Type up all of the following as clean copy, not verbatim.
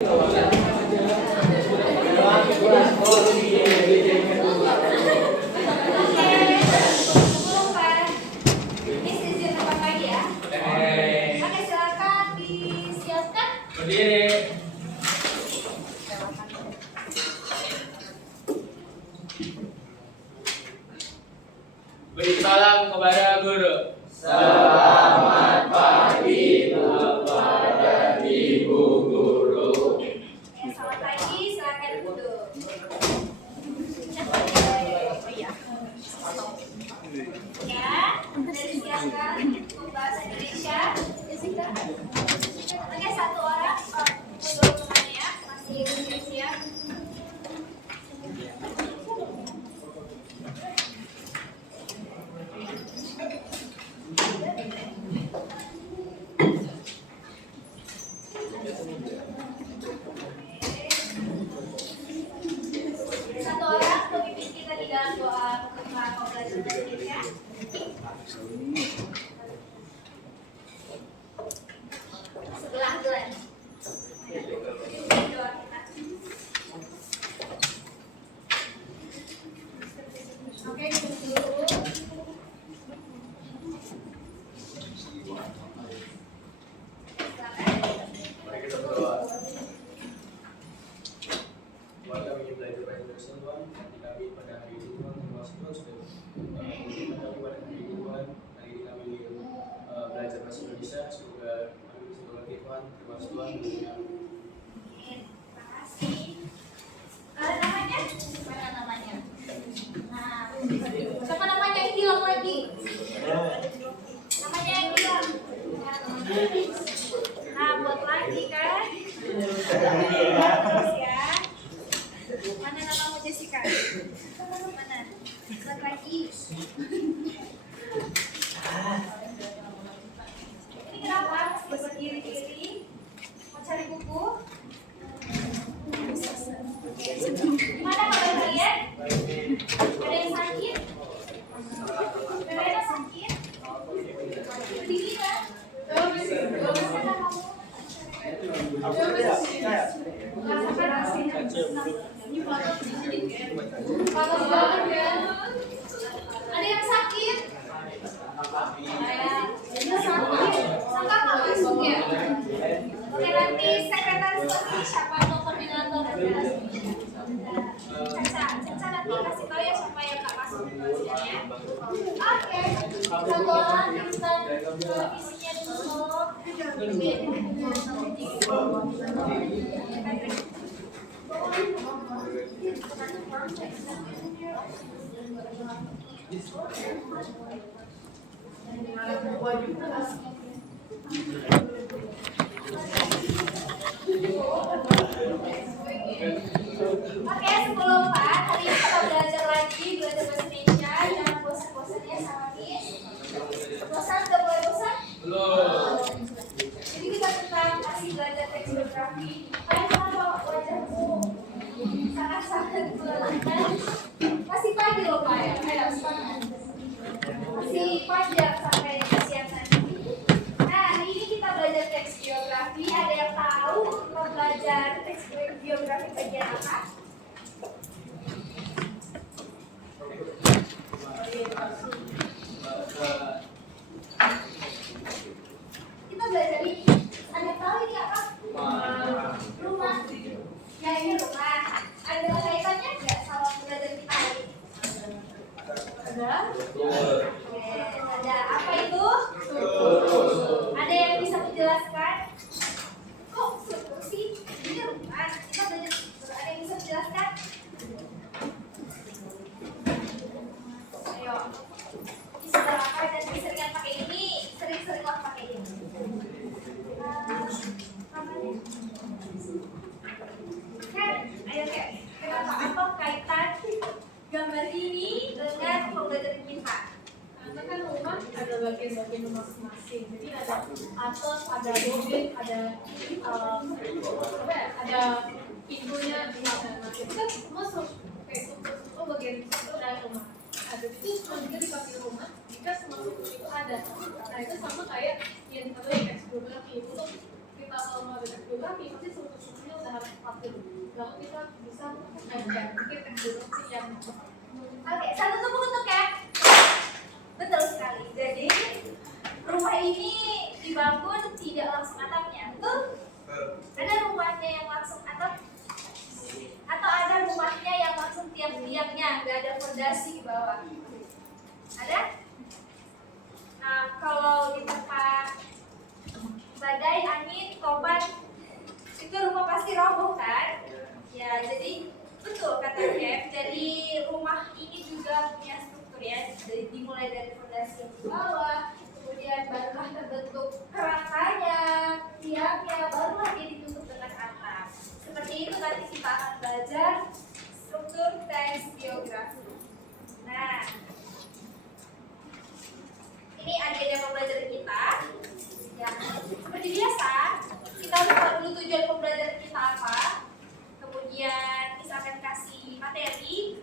Beri salam kepada guru. Selamat pagi kepada Ibu Guru. Selamat pagi, silakan duduk. Ya, dari silakan untuk bahasa Indonesia. Oke, satu orang untuk temannya masih siap. Satu orang pemimpin kita di dalam doa untuk belajar bahasa Indonesia. Sebelah Glenn. Doa kita. Oke, dulu. Mari kita berdoa. Tuhan, kami ingin belajar bahasa Indonesia, Tuhan. Nanti kami pada hari ini, Tuhan, terima kasih Tuhan sudah mengizinkan kami pada hari ini, Tuhan. Hari ini kami ingin belajar bahasa Indonesia. Semoga kami bisa mengerti, Tuhan. Terima kasih Tuhan. Terima kasih. Namanya? Mana namanya? Nah, siapa namanya yang hilang lagi? Namanya yang hilang. Nah, buat lagi kan? Terus ya. Mana namamu Jessica? Mana? Buat lagi. Ini kenapa? Berdiri-diri. Mau cari buku? Mana kabar kalian? Ada yang sakit? Ada sakit? Berdiri kan? Panas banget ya. Ada yang sakit? Ada sakit? Sangka nggak masuk ya? Oke, nanti sekretaris pasti siapa atau koordinator Caca nanti kasih tahu ya siapa yang nggak masuk ya. Oke, satu orang tentang visinya dulu. Oke, sebelum Pak, hari ini kita belajar bahasa Indonesia. Jangan bosan-bosan ya sama Miss. Bosan? Udah mulai bosan? Belum. Jadi kita tentang masih belajar teks geografi. Kalian kenapa wajahmu sangat-sangat melelahkan? Masih pagi loh Pak ya, ayo semangat. Masih panjang sampai siang nanti. Nah, hari ini kita belajar teks geografi. Ada yang tahu kita belajar teks geografi bagian apa? Kita belajar ini. Ada yang tahu ini apa? Rumah. Ya ini rumah. Ada kaitannya nggak sama belajar kita hari ini? Ada? Oke, ada apa itu? Ada yang bisa menjelaskan? Kok suku sih? Ini rumah. Kita belajar. Ada yang bisa menjelaskan? Ayo. Ini sudah apa dan sering pakai ini? Sering-sering pakai ini. Ayo kenapa apa kaitan gambar ini dengan pembelajaran kita? Karena kan rumah ada bagian-bagian rumah masing-masing. Jadi ada atas, ada mobil, ada pintunya, nah itu kan semua kayak struktur bagian itu dari rumah. Ada itu cuma juga dipakai rumah jika semua struktur itu ada. Nah itu sama kayak yang kita belajar teks geografi. Untuk kita kalau mau belajar geografi pasti strukturnya udah Lalu kita bisa mengajak mungkin teknologi yang Oke, satu tepuk untuk ya. Betul sekali. Jadi rumah ini dibangun tidak langsung atapnya, betul? Ada rumahnya yang langsung atap, atau ada rumahnya yang langsung tiang-tiangnya, nggak ada fondasi di bawah. Ada? Nah, kalau di tempat badai, angin, topan, itu rumah pasti roboh kan? Ya, jadi betul kata Kev. Jadi rumah ini juga punya struktur ya. Jadi dimulai dari fondasi yang di bawah, kemudian barulah terbentuk kerangkanya, tiangnya, barulah dia ditutup dengan atap. Seperti itu nanti kita akan belajar struktur teks biografi. Nah, ini agenda pembelajaran kita. Ya, seperti biasa, kita tahu dulu tujuan pembelajaran kita apa. Kemudian kita akan kasih materi,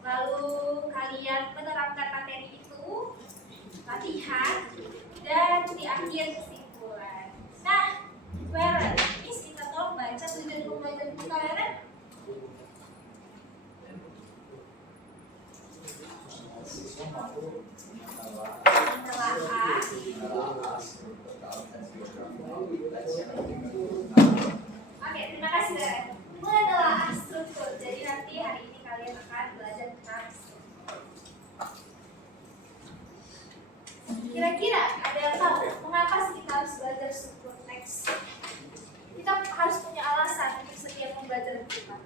lalu kalian menerapkan materi itu, latihan, dan di akhir kesimpulan. Nah, Beren, Miss kita tolong baca tujuan pembelajaran kita, Beren. Oke, terima kasih Beren. Menelaah struktur. Jadi nanti hari ini kalian akan belajar tentang struktur. Kira-kira ada yang tahu mengapa sih kita harus belajar struktur teks? Kita harus punya alasan untuk setiap pembelajaran kita.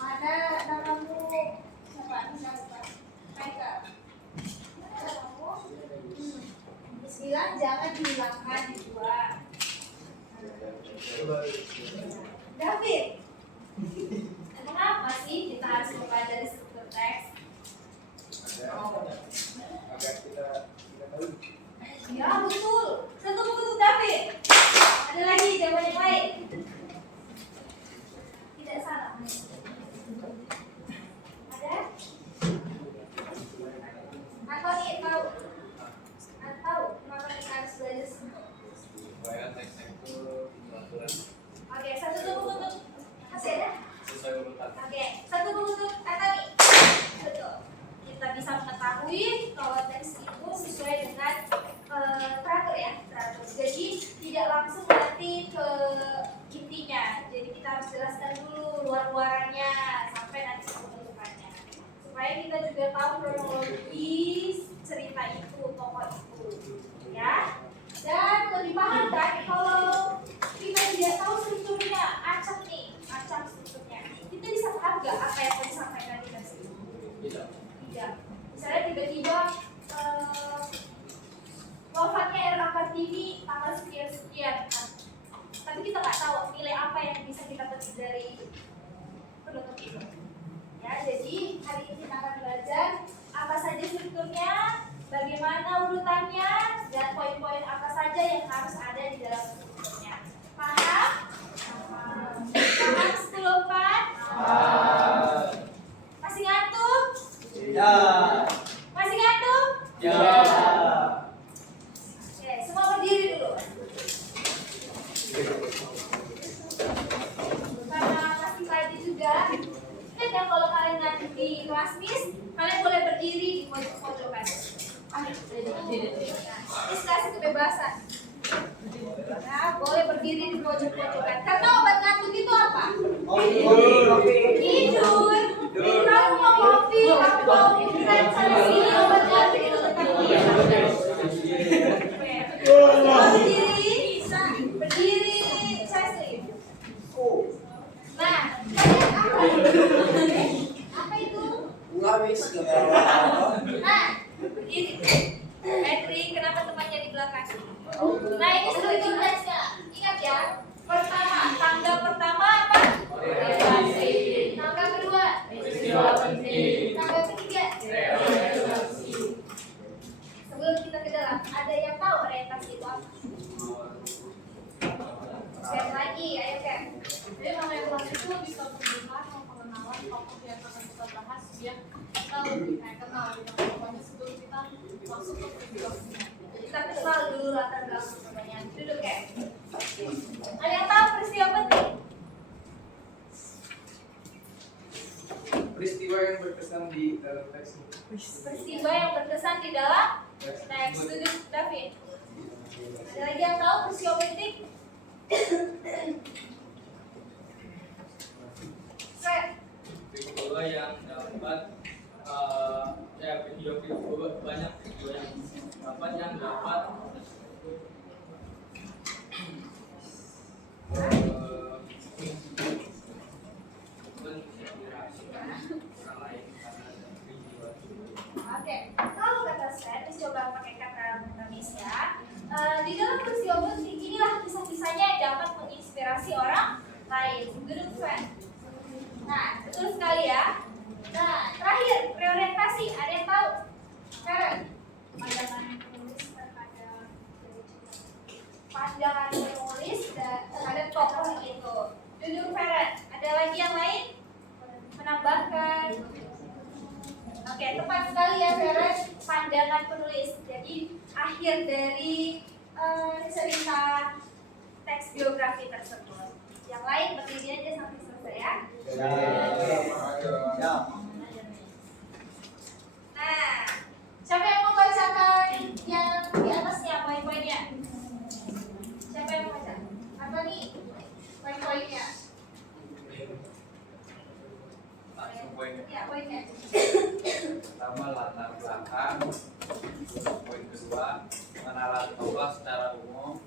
Mana namamu? Siapa? Michael. Namamu? Bismillah, jangan dihilangkan, dibuang. David, mengapa sih kita harus mempelajari struktur teks? Agar kita tahu. Ya betul, satu buku David. Ada lagi jawaban yang lain? Tidak salah. Ada? Antoni tahu? Tahu kenapa kita harus belajar struktur? Supaya teks-teks itu peraturan Oke, satu buku untuk masih ada? sesuai urutan. Oke, satu buku untuk Antoni. Betul. Kita bisa mengetahui kalau teks itu sesuai dengan teratur ya, teratur. Jadi tidak langsung nanti ke intinya. Jadi kita harus jelaskan dulu luar-luarannya sampai nanti ke pembentukannya. Supaya kita juga tahu kronologis cerita itu, tokoh itu, ya. Dan lebih paham kan kalau kita tidak tahu strukturnya, acak nih, acak strukturnya. Kita bisa paham nggak apa yang mau disampaikan di teks itu? Tidak. Misalnya tiba-tiba wafatnya R. Kartini tanggal sekian-sekian, tapi kita nggak tahu nilai apa yang bisa kita petik dari penutup itu. Ya, jadi hari ini kita akan belajar apa saja strukturnya, bagaimana urutannya, dan poin-poin apa saja yang harus ada di dalam strukturnya. Paham? Paham 10-4? Masih ngantuk? Ya. Masih ngantuk? Ya. Oke, semua berdiri dulu. Karena masih pagi juga, kan ya kalau kalian nanti di kelas Miss, kalian boleh berdiri di pojok-pojokan. Miss kasih kebebasan. Nah, boleh berdiri di pojok-pojokan. Karena obat ngantuk itu apa? Tidur. Kalau mau kopi, kalau mau pikiran sana sini, obat ngantuk itu tetap berdiri, bisa berdiri, saya sleep. Nah, apa itu? Nah, berdiri. Patrick, kenapa temannya di belakang? Nah, ini struktur teksnya. Ingat ya. Pertama, tangga pertama apa? Orientasi. Tangga kedua? Peristiwa penting. Tangga ketiga? Reorientasi. Sebelum kita ke dalam, ada yang tahu orientasi itu apa? Sekali lagi, ayo Ken. jadi orientasi itu bisa pembukaan atau pengenalan topik yang akan kita bahas biar kita lebih kenal dengan tokohnya sebelum kita masuk ke peristiwanya. Kita kenal dulu latar belakang namanya. Duduk Ken. Ada yang tahu peristiwa penting? Peristiwa yang berkesan di dalam teks ini. Peristiwa yang berkesan di dalam teks. Duduk, David. Ada lagi yang tahu peristiwa penting? Fred. Peristiwa yang dapat video banyak video yang dapat Oke, kalau kata saya, coba pakai kata metamis ya. Di dalam peristiwa penting inilah kisah-kisahnya yang dapat menginspirasi orang lain. Duduk, Fred. Nah, betul sekali ya. Nah, terakhir reorientasi. Ada yang tahu? Karen. Pandangan penulis terhadap tokoh itu. Duduk, Karen. Ada lagi yang lain? Menambahkan. Oke, tepat sekali ya, Karen. Pandangan penulis. Jadi akhir dari cerita teks biografi tersebut. Yang lain berdiri aja sampai selesai ya. Nah, siapa yang mau bacakan yang di atasnya poin-poinnya? Siapa yang mau baca? Apa nih poin-poinnya? Langsung poinnya. Ya, poinnya. Pertama latar belakang. Poin kedua mengenal tokoh secara umum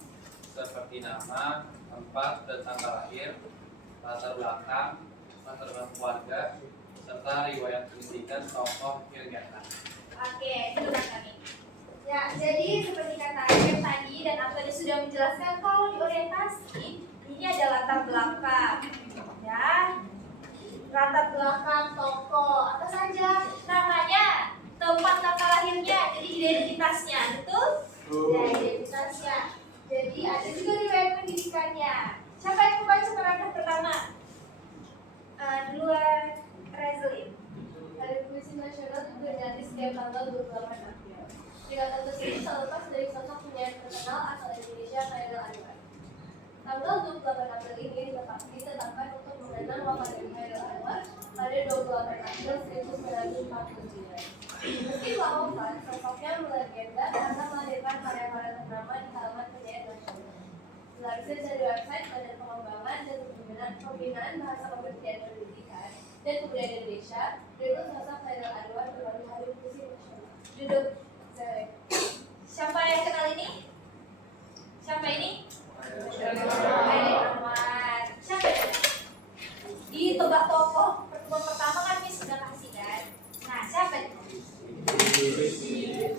seperti nama, tempat dan tanggal lahir, latar belakang keluarga, serta riwayat pendidikan tokoh kegiatan. Oke, duduk kami. Ya, jadi seperti kata Ayem tadi dan Antoni sudah menjelaskan kalau di orientasi ini ada latar belakang, ya, latar belakang tokoh apa saja, namanya, tempat tanggal lahirnya, jadi identitasnya, betul? Ya, identitasnya. Jadi ada juga riwayat pendidikannya. Siapa yang membaca paragraf pertama? Duluan Rezlin. Hari Puisi Nasional diperingati setiap tanggal 28 April. Peringatan tersebut tak lepas dari sosok penyair terkenal asal Indonesia, Khairil Anwar. Tanggal 28 April ini ditetapkan untuk mengenang wafatnya Khairil Anwar pada 28 April 1949. Meski telah wafat, sosoknya melegenda karena melahirkan karya-karya ternama di halaman penyair nasional. Dilansir dari website Badan Pengembangan dan Pembinaan Bahasa Kebudayaan Pendidikan dan Kebudayaan Indonesia, berikut sosok Khairil Anwar melalui Hari Puisi Nasional. Duduk. Siapa yang kenal ini? Siapa ini? Khairil Anwar. Siapa ini? Di tebak tokoh pertemuan pertama kan Miss sudah kasih kan? Nah, siapa ini?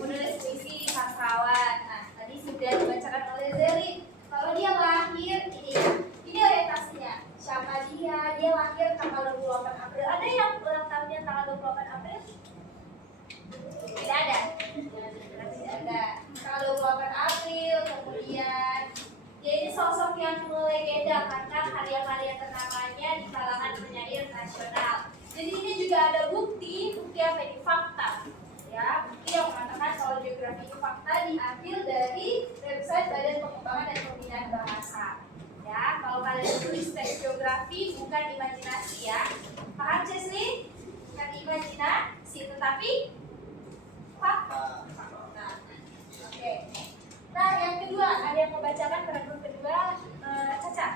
Penulis puisi, sastrawan. Nah, tadi sudah dibacakan oleh Zeli. Kalau dia lahir ini orientasinya. Siapa dia? Dia lahir tanggal 28 April. Ada yang ulang tahunnya tanggal 28 April? Tidak ada. Tidak ada. Tanggal 28 April, kemudian dia ini sosok yang melegenda karena karya-karya ternamanya di kalangan penyair nasional. Jadi ini juga ada bukti apa ini? Fakta. Ya, bukti yang mengatakan kalau geografi itu fakta diambil dari website Badan Pengembangan dan Pembinaan Bahasa. Ya, kalau kalian tulis teks geografi bukan imajinasi ya. Paham Cesli? Bukan imajinasi, tetapi fakta. Oke. Nah, yang kedua, ada yang membacakan paragraf kedua, Caca.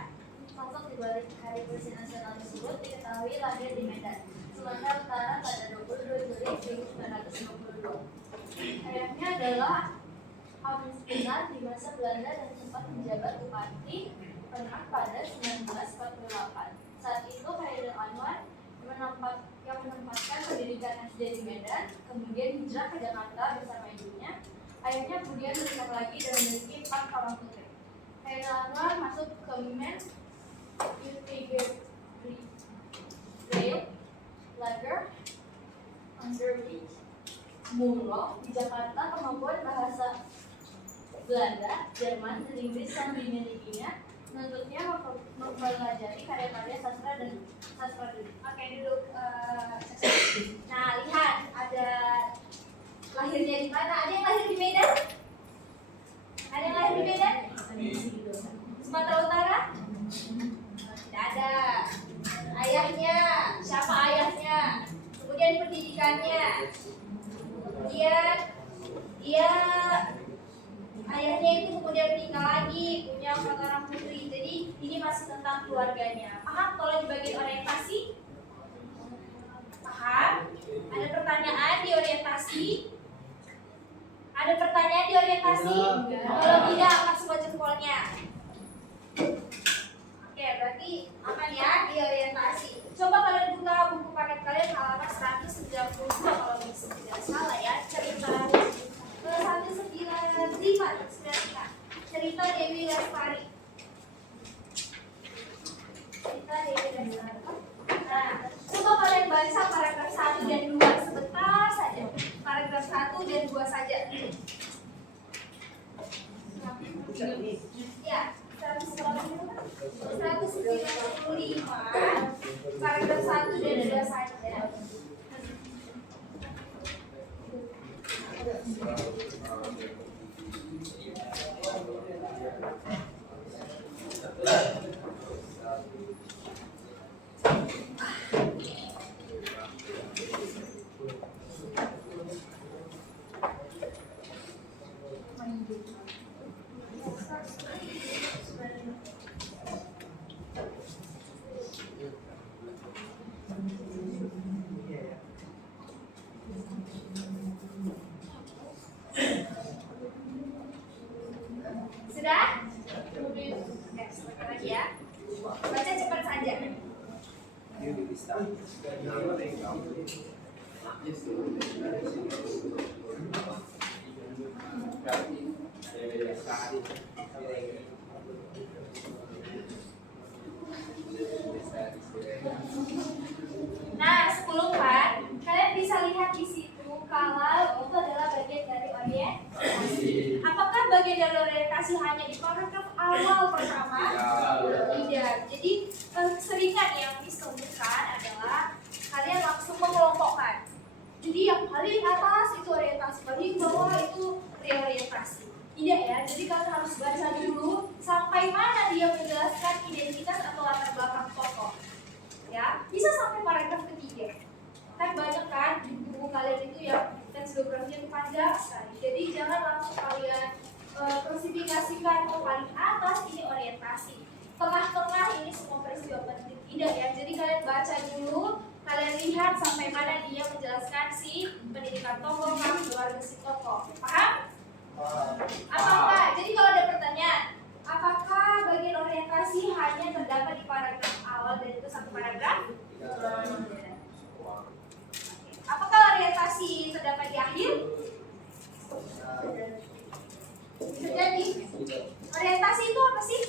Sosok di balik Hari Puisi Nasional tersebut diketahui lahir di Medan, Sumatera Utara pada 22 Juli 1952. Ayahnya adalah Amin Spinal di masa Belanda dan sempat menjabat Bupati Penang pada 1948. Saat itu Khairil Anwar yang menempatkan pendidikan SD di Medan, kemudian hijrah ke Jakarta bersama ibunya. Ayahnya kemudian menikah lagi dan memiliki 4 orang putri. Khairil Anwar masuk ke Men Rail, Lager, Underwich, Muro di Jakarta. Kemampuan bahasa Belanda, Jerman, dan Inggris yang dimilikinya menuntutnya mempelajari karya-karya sastra dan sastra dunia. Oke, duduk. Nah, lihat ada lahirnya di mana? Ada yang lahir di Medan? Ada yang lahir di Medan? Sumatera Utara? Tidak ada. Ayahnya, siapa ayahnya? Kemudian majikannya. Kemudian dia ayahnya itu kemudian menikah lagi, punya 4 orang putri. Jadi ini masih tentang keluarganya. Paham kalau di bagian orientasi? Paham? Ada pertanyaan di orientasi? Ada pertanyaan di orientasi? Kalau tidak, angkat semua jempolnya. Oke, berarti aman ya di orientasi. Coba kalian buka buku paket kalian halaman 192 kalau tidak salah ya. Cerita 195 cerita Dewi Lestari. Cerita Dewi Lestari. Nah, coba kalian baca paragraf 1 dan 2 sebentar saja. Paragraf 1 dan 2 saja. Ya, 195 paragraf 1 dan 2 saja. Sudah? Oke, sebentar lagi ya. Baca cepat saja. Nah, 10 kan? Kalian bisa lihat di situ kalau itu adalah bagian dari orientasi. Apakah bagian dari orientasi hanya di paragraf awal pertama? Tidak. Jadi keseringan yang ditemukan adalah kalian langsung mengelompokkan. Jadi yang paling atas itu orientasi, paling bawah itu reorientasi. Tidak ya. Jadi kalian harus baca dulu sampai mana dia menjelaskan identitas atau latar belakang tokoh. Ya, bisa sampai paragraf ketiga. Kan banyak kan di buku kalian itu yang teks biografinya panjang sekali. Jadi jangan langsung kalian klasifikasikan ke paling atas ini orientasi. Tengah-tengah ini semua peristiwa penting. Tidak ya. Jadi kalian baca dulu, kalian lihat sampai mana dia menjelaskan si pendidikan tokoh, keluarga si tokoh. Paham? Apakah? Jadi kalau ada pertanyaan, apakah bagian orientasi hanya terdapat di paragraf awal dan itu satu paragraf? Apakah orientasi terdapat di akhir? Terjadi. Orientasi itu apa sih?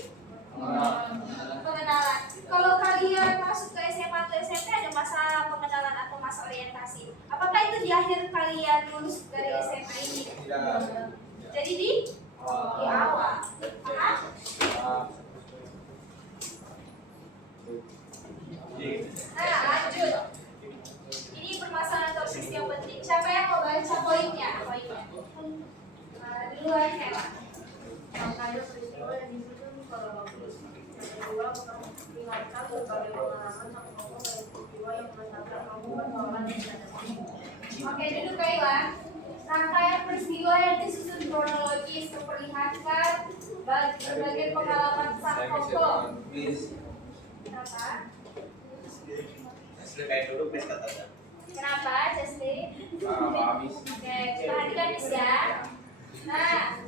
Pengenalan. Kalau kalian masuk ke SMA atau SMP ada masa pengenalan atau masa orientasi. Apakah itu di akhir kalian lulus dari SMA ini? Jadi di awal. Paham? Nah, lanjut. Ini permasalahan atau peristiwa penting. Siapa yang mau baca poinnya? Duluan Hela. Makanya peristiwa yang disusun kronologis. Kedua, memperlihatkan berbagai pengalaman sang tokoh dari peristiwa yang menetapkan kamu persoalan yang dihadapi. Oke, duduk Kayla. Rangkaian peristiwa yang disusun kronologis memperlihatkan berbagai pengalaman sang tokoh. Kenapa? Kayak dulu pes katanya. Kenapa, Justin? Oke, perhatikan Miss ya. Nah,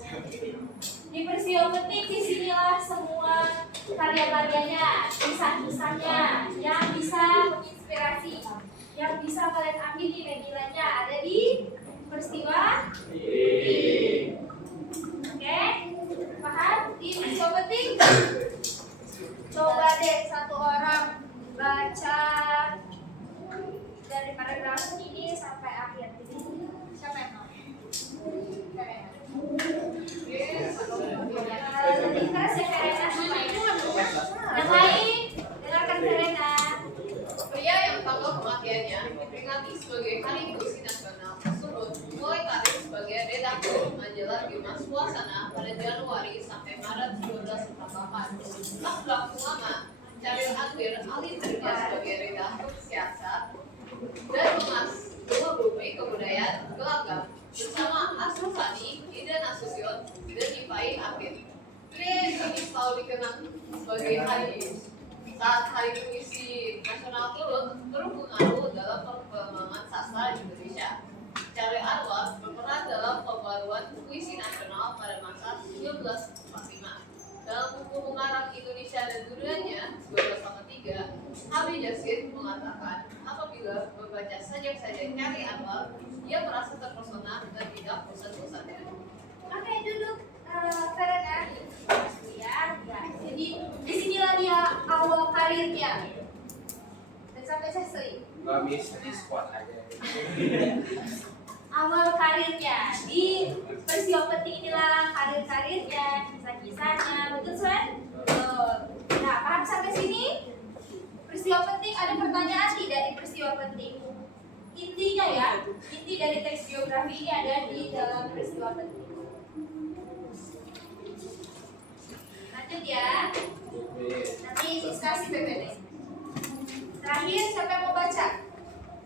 di peristiwa penting disinilah semua karya-karyanya, kisah-kisahnya yang bisa menginspirasi, yang bisa kalian ambil nilai-nilainya ada di peristiwa penting. Oke, paham? Di peristiwa penting. Coba deh satu orang baca dari paragraf ini sampai akhir. Jadi siapa yang mau? Lebih keras ya Verena. Yang lain dengarkan Verena. Pria yang tanggal kematiannya diperingati sebagai Hari Puisi Nasional tersebut mulai karir sebagai redaktur majalah Bima Suasana pada Januari sampai Maret 1948. Setelah berlangsung lama, Caril Anwir alih bekerja sebagai redaktur siasat dan Ekonomi, Kebudayaan, Gelagap bersama Asrul Sani, Ida Nasution, dan Ifai Akhir. Ini selalu dikenang sebagai hari saat Hari Puisi Nasional turut berpengaruh dalam perkembangan sastra di Indonesia. Charles Anwar berperan dalam pembaruan puisi nasional pada masa 1945. Dalam buku Pengarang Indonesia dan Dunianya 1983, Habib Yasin mengatakan apabila membaca sajak-sajak Charles Anwar, ia merasa terpesona dan tidak bosan-bosannya. Oke, duduk. Karena ya, jadi disinilah dia awal karirnya. Dan sampai saya sering. Gak bisa di squad aja. Awal karirnya di peristiwa penting inilah karirnya, kisah-kisahnya, betul Sven? Nah, paham sampai sini? Peristiwa penting, ada pertanyaan tidak di peristiwa penting? Intinya ya, inti dari teks biografi ini ada di dalam peristiwa penting. Lanjut ya, nanti diskusi PPT. Terakhir, siapa yang mau baca?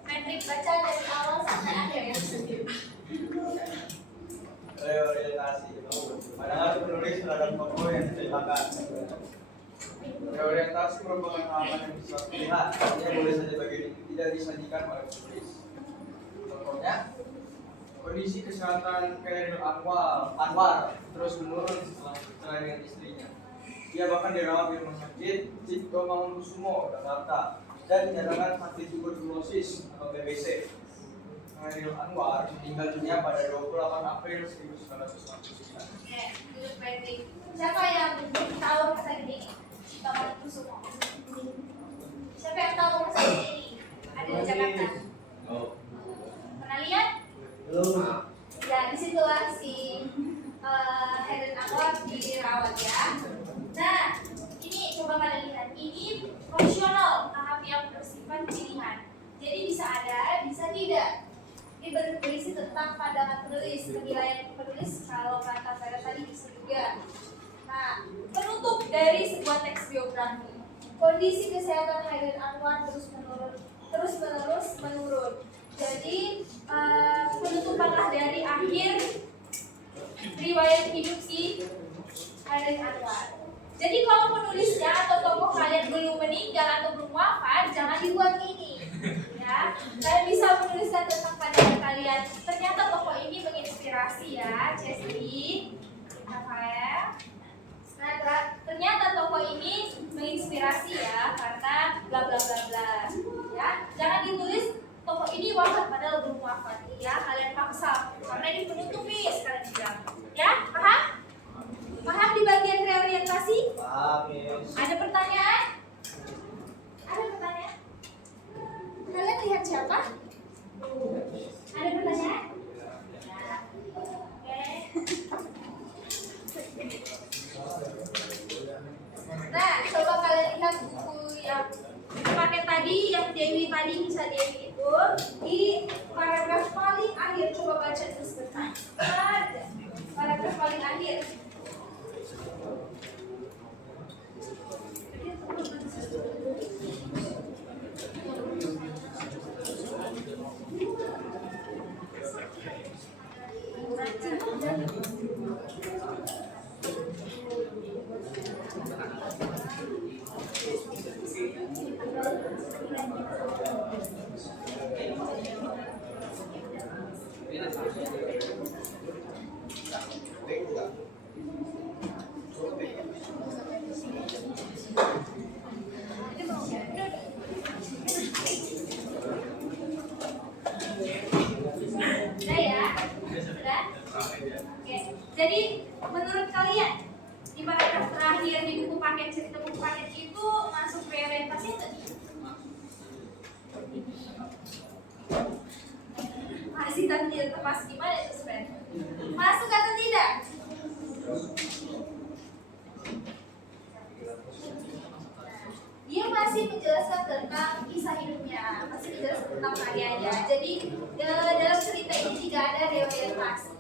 Metrik baca dari awal sampai akhir ya. Reorientasi. Padahal penulis terhadap tokoh yang diceritakan. Reorientasi merupakan halaman yang bisa dilihat. Ia boleh saja bagian itu tidak disajikan oleh penulis. Contohnya, kondisi kesehatan Khairil Anwar terus menurun setelah bercerai dengan istrinya. Ia bahkan dirawat di rumah sakit Cipto Mangunkusumo, Jakarta, dan dinyatakan sakit tuberkulosis atau TBC. Khairil Anwar meninggal dunia pada 28 April 1969. Oke, duduk Metrik. Siapa yang tahu rumah sakit ini? Cipto Mangunkusumo. Siapa yang tahu rumah sakit ini? Ada di Jakarta. Pernah lihat? Belum. Ya, disitulah si Khairil Anwar dirawat ya. Nah, ini coba kalian lihat. Ini profesional, tahap yang bersifat pilihan. Jadi bisa ada, bisa tidak. Ini berisi tentang pandangan penulis, penilaian penulis. Kalau kata saya tadi bisa juga. Nah, penutup dari sebuah teks biografi. Kondisi kesehatan Khairil Anwar terus menerus menurun. Jadi penutupanlah dari akhir riwayat hidup si Khairil Anwar. Jadi kalau penulisnya atau tokoh kalian belum meninggal atau belum wafat, jangan dibuat ini. Ya, kalian bisa menuliskan tentang pandangan kalian. Ternyata tokoh ini menginspirasi ya, Chesty, Rafael. Nah, ternyata tokoh ini menginspirasi ya, karena bla bla bla bla. Ya, jangan ditulis tokoh ini wafat padahal belum wafat. Ya, kalian paksa karena ini penutup kalian bilang. Ya, paham? Paham di bagian reorientasi? Paham, yes. Ada pertanyaan? Ada pertanyaan? Kalian lihat siapa? Ada pertanyaan? Ya. Oke. Nah, coba kalian lihat buku yang pakai tadi, yang Dewi tadi, bisa Dewi itu di paragraf paling akhir. Coba baca itu sebentar. Ada paragraf paling akhir. Sudah ya? Sudah? Oke. Jadi menurut kalian di paragraf terakhir di buku paket cerita buku paket itu masuk reorientasi atau tidak? Masih tidak pas gimana itu Sven? Masuk atau tidak? Dia masih menjelaskan tentang kisah hidupnya, masih menjelaskan tentang karyanya. Jadi dalam cerita ini tidak ada reorientasi.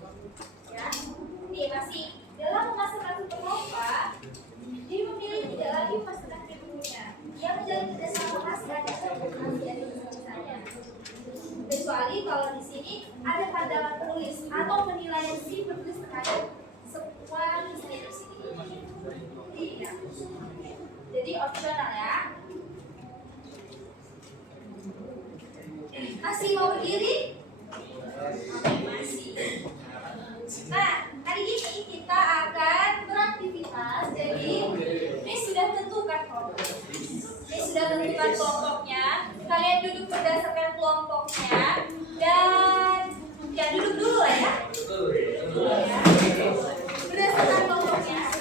Ya, ini masih dalam memasarkan penumpang. Dia memilih tidak lagi memasarkan ilmunya. Dia menjalin kerjasama khas dan misalnya. kecuali kalau di sini ada pandangan penulis atau penilaian si penulis terhadap semua isi di sini. Iya. Jadi opsional ya. Masih mau berdiri? Masih. Nah, hari ini kita akan beraktivitas. Jadi ini sudah tentukan kelompok. Ini sudah tentukan kelompoknya. Kalian duduk berdasarkan kelompoknya dan ya duduk dulu lah ya. Duduk ya. Berdasarkan kelompoknya.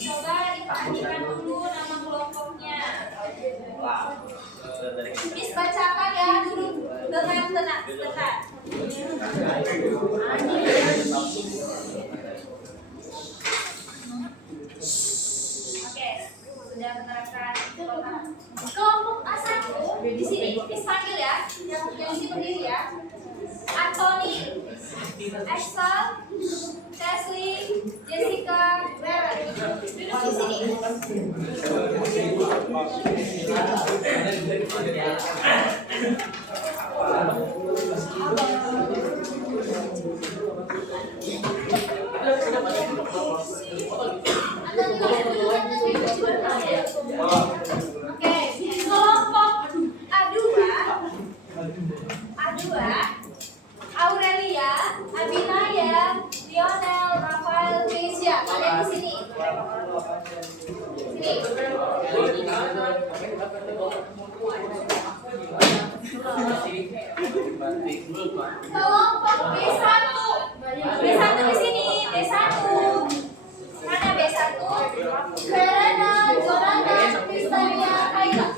Coba diperhatikan dulu nama kelompoknya. Miss bacakan ya dulu dengan tenang, sebentar. Oke, sudah menerapkan kelompok A1 di sini. Miss panggil ya, yang ini berdiri ya. Anthony, Axel, Chesley, Jessica, Rara. Duduk di sini. Oke, kelompok A2, Aurelia, Abinaya, Lionel, Rafael, Kezia. Kalian di sini. Sini. Kelompok B1. B1 di sini. B1. Mana B1? Verena, Jonathan, Kristania, Kayla.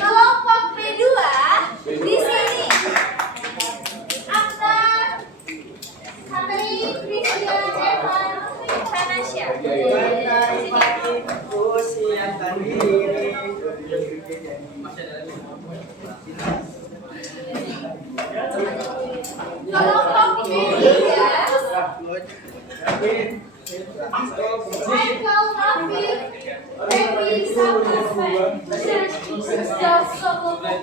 Kelompok B2 di sini. Akta, Catherine, Christian, Evan, Tanasya. Kelompok B3. Michael, Raffi, Dewi, Sampai, Jauh sebelumnya.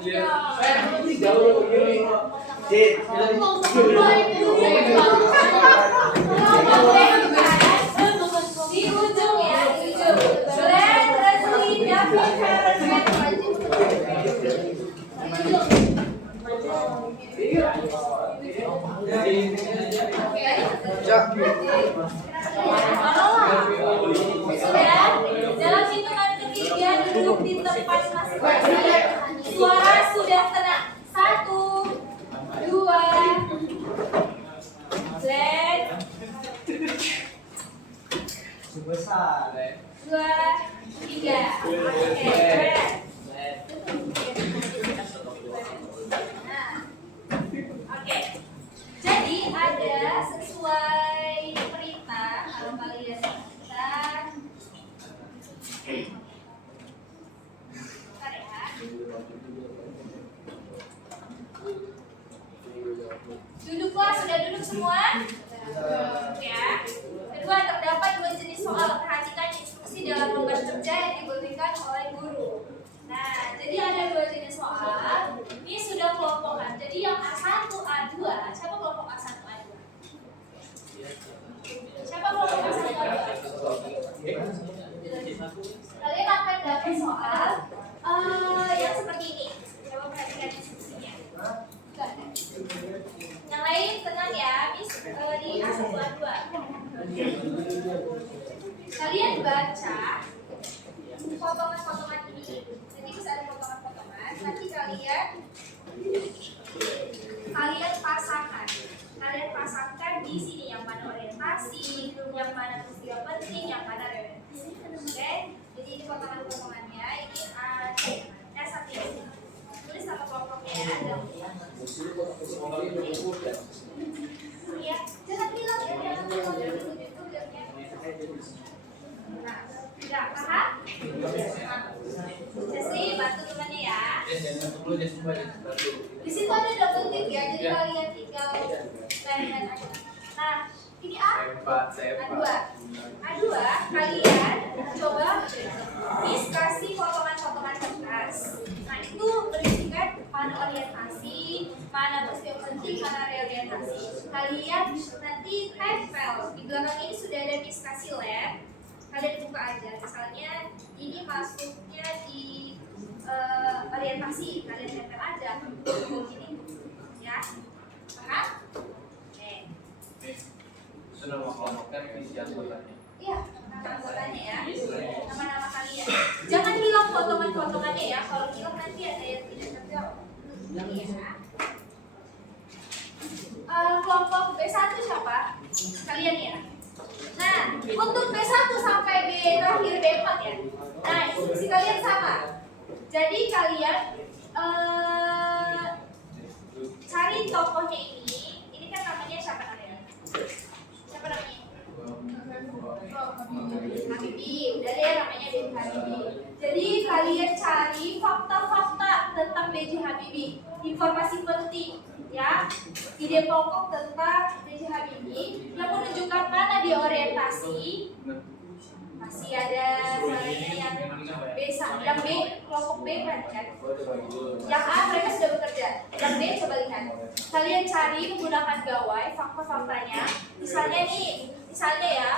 Di ujung ya, di ujung. Glenn, Leslie, David, Karen, sudah, dalam hitungan ketiga duduk di tempat masing-masing. Suara sudah tenang. 1, 2, Glenn, 2, 3. Oke, Glenn. Nah, oke. Jadi ada sesuai perintah kalau kalian bentar ya. Duduklah, sudah duduk semua? Ya. Kedua, terdapat 2 jenis soal. Perhatikan instruksi dalam lembar kerja yang diberikan oleh guru. Nah, jadi ada 2 jenis soal. Ini sudah kelompokan. Jadi yang A1, A2. Siapa kelompok A1, A2? Siapa kelompok A1, A2? Kalian akan dapat soal yang seperti ini. Coba perhatikan instruksinya. Yang lain tenang ya, Miss di A1, A2. Kalian baca potongan-potongan ini. Jadi bisa ada potongan-potongan. Nanti kalian pasangkan. Kalian pasangkan di sini yang mana orientasi, yang mana peristiwa penting, yang mana referensi. Oke? Jadi ini potongan-potongannya. Ini S1. Tulis sama kelompoknya ya. Iya, jangan bilang ya, jangan bilang itu biarnya. Nah, enggak paham? Jadi bantu temannya ya. Di situ ada double tick ya, jadi kalian tinggal bayangkan aja. Nah, ini A2. A2 kalian coba kasih potongan-potongan kertas. Nah, itu berisikan mana orientasi, mana peristiwa penting, mana reorientasi. Kalian nanti tempel di belakang ini sudah ada kasih lab. Kalian buka aja. Misalnya ini masuknya di orientasi, kalian tempel aja. Begini, ya. Paham? Sudah mau kelompokkan isi anggotanya. Iya, nama anggotanya ya. Nama-nama kalian. Jangan hilang potongan-potongannya ya. Kalau hilang nanti ada yang tidak terjawab. Ini ya. Kelompok B1 siapa? Kalian ya. Nah, untuk B1 sampai B terakhir B4 ya. Nah, instruksi kalian sama. Jadi kalian cari tokohnya ini. Ini kan namanya siapa namanya? Siapa namanya? Habibie. Udah deh namanya B.J. Habibie. Jadi kalian cari fakta-fakta tentang B.J. Habibie. Informasi penting ya. Ide pokok tentang B.J. Habibie yang menunjukkan mana di orientasi. Masih ada misalnya yang B, yang B kelompok B kan? Yang A mereka sudah bekerja. Yang B coba lihat. Kalian cari menggunakan gawai fakta-faktanya. Misalnya nih, misalnya ya,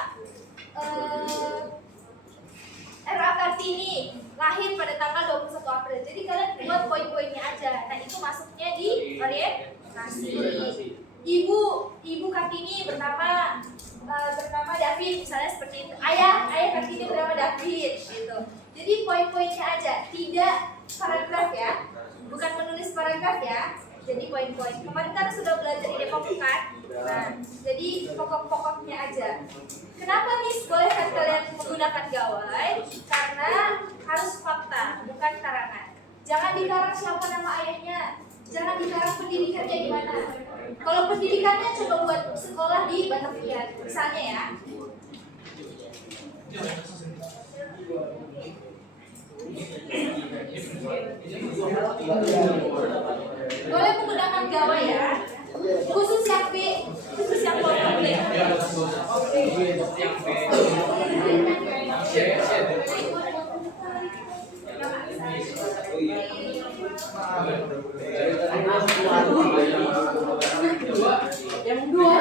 R.A. Kartini lahir pada tanggal 21 April. Jadi kalian buat poin-poinnya aja. Nah itu masuknya di orientasi. Ibu Kartini bernama David, misalnya seperti itu. Ayah Kartini bernama David, gitu. Jadi poin-poinnya aja, tidak paragraf ya, bukan menulis paragraf ya. Jadi poin-poin. Kemarin kan sudah belajar ide pokok kan? Nah, jadi pokok-pokoknya aja. Kenapa nih boleh kan kalian menggunakan gawai? Karena harus fakta, bukan karangan. Jangan dikarang siapa nama ayahnya. Jangan dikarang pendidikannya di mana. Kalau pendidikannya coba buat sekolah di Batavia, misalnya ya. Boleh menggunakan gawai ya. Khusus yang B, khusus yang kelompok B. Yang dua.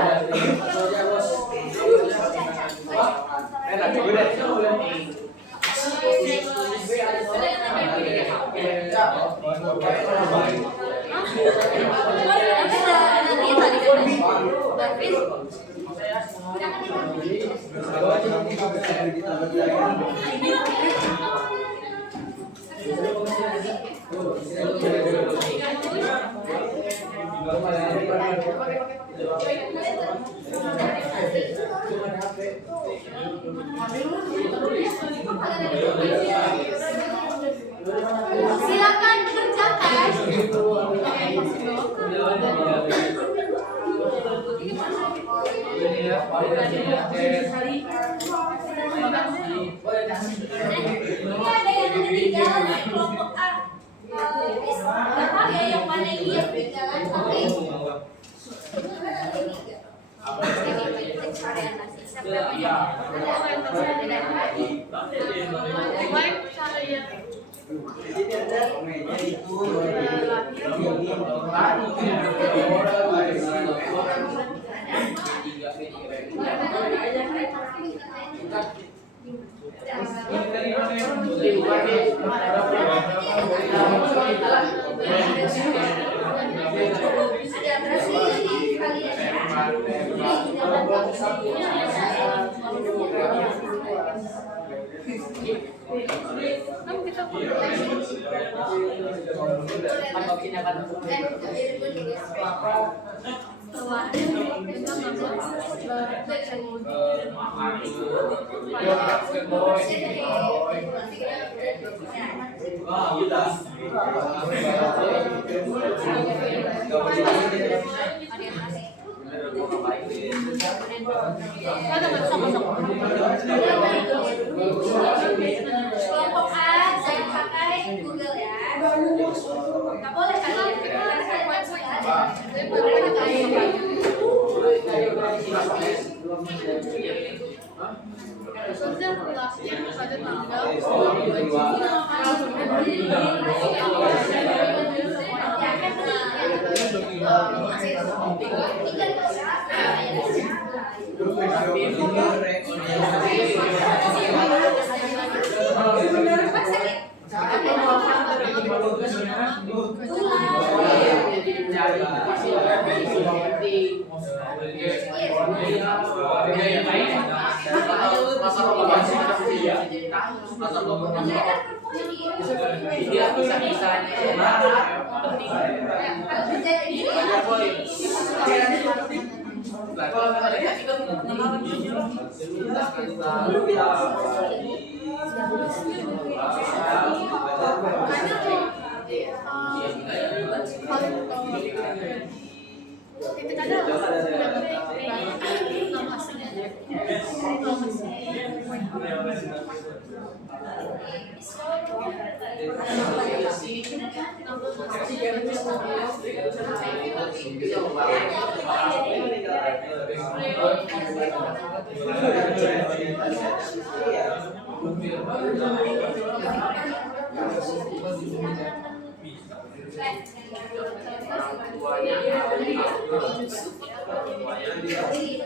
Silakan dikerjakan. Ini ada yang ketinggalan di kelompok A. Nggak tahu ya yang mana ini yang ketinggalan tapi Kelompok A saya pakai Google ya. Maksudnya kelasnya pada tanggal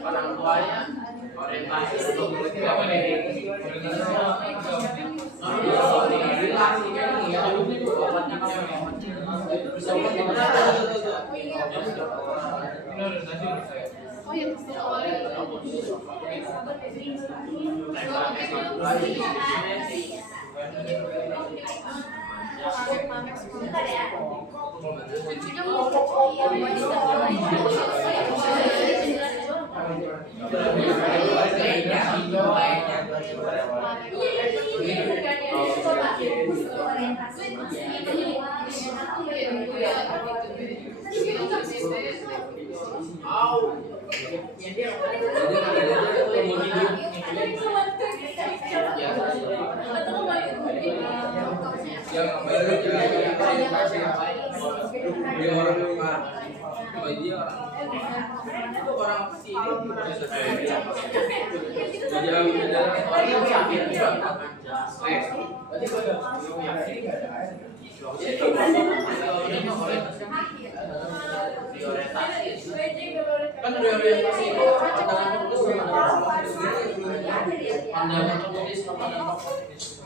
orang tuanya orientasi kan udah orientasi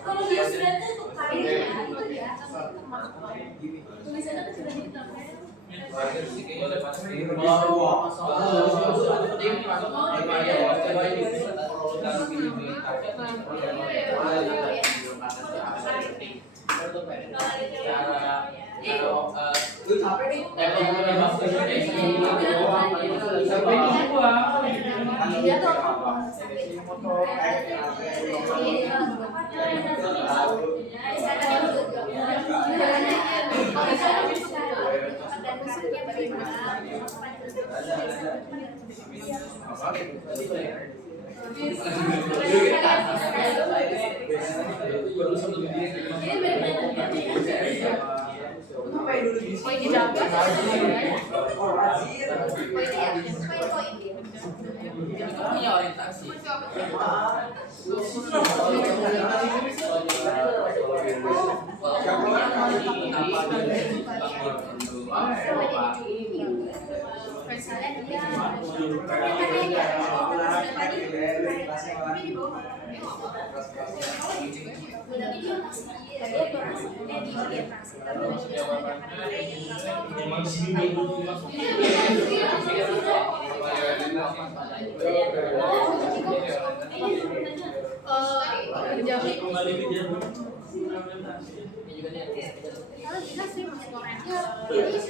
Kalau tulisannya untuk karirnya itu dia tulisannya sudah ditambah. punya orientasi.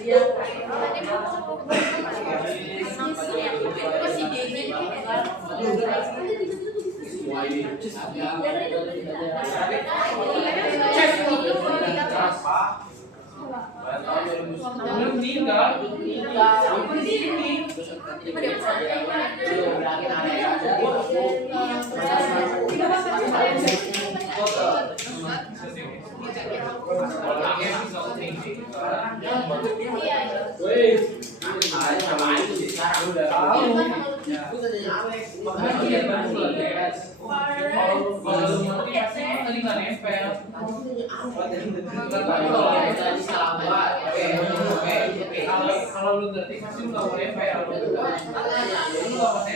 Iya. Itu tanya Alex. Kalau lu ngerti pasti kan tadi nggak nempel. Kalau lu ngerti pasti lu nggak mau nempel. Lu nggak mau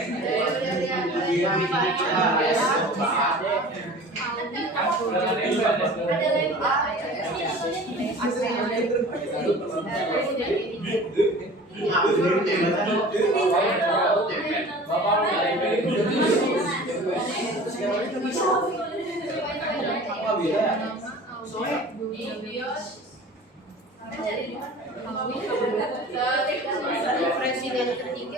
Presiden ketiga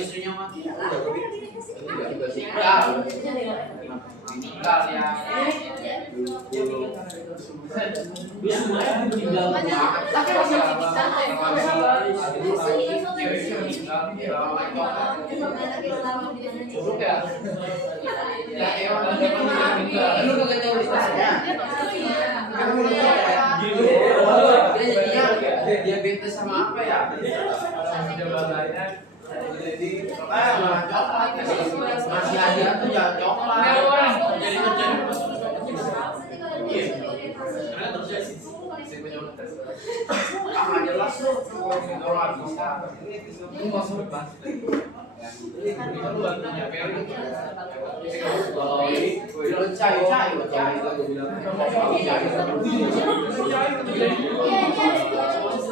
istrinya mati. Diabetes sama apa ya? Masih ada tuh ya coklat. Jelas tuh orang bisa. Ini masuk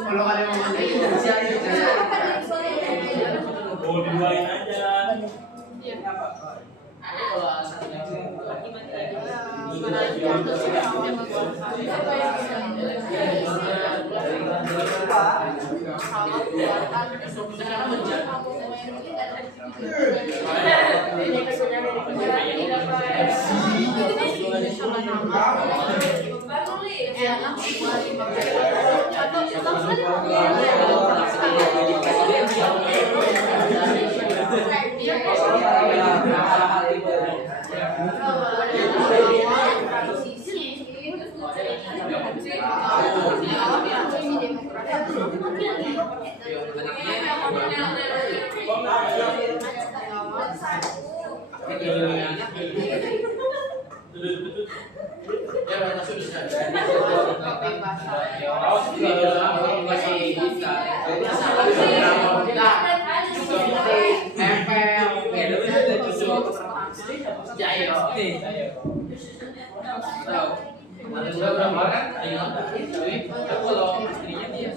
kalau ada yang mau diluarin aja. Ada juga berapa kan? Tapi kalau istrinya dia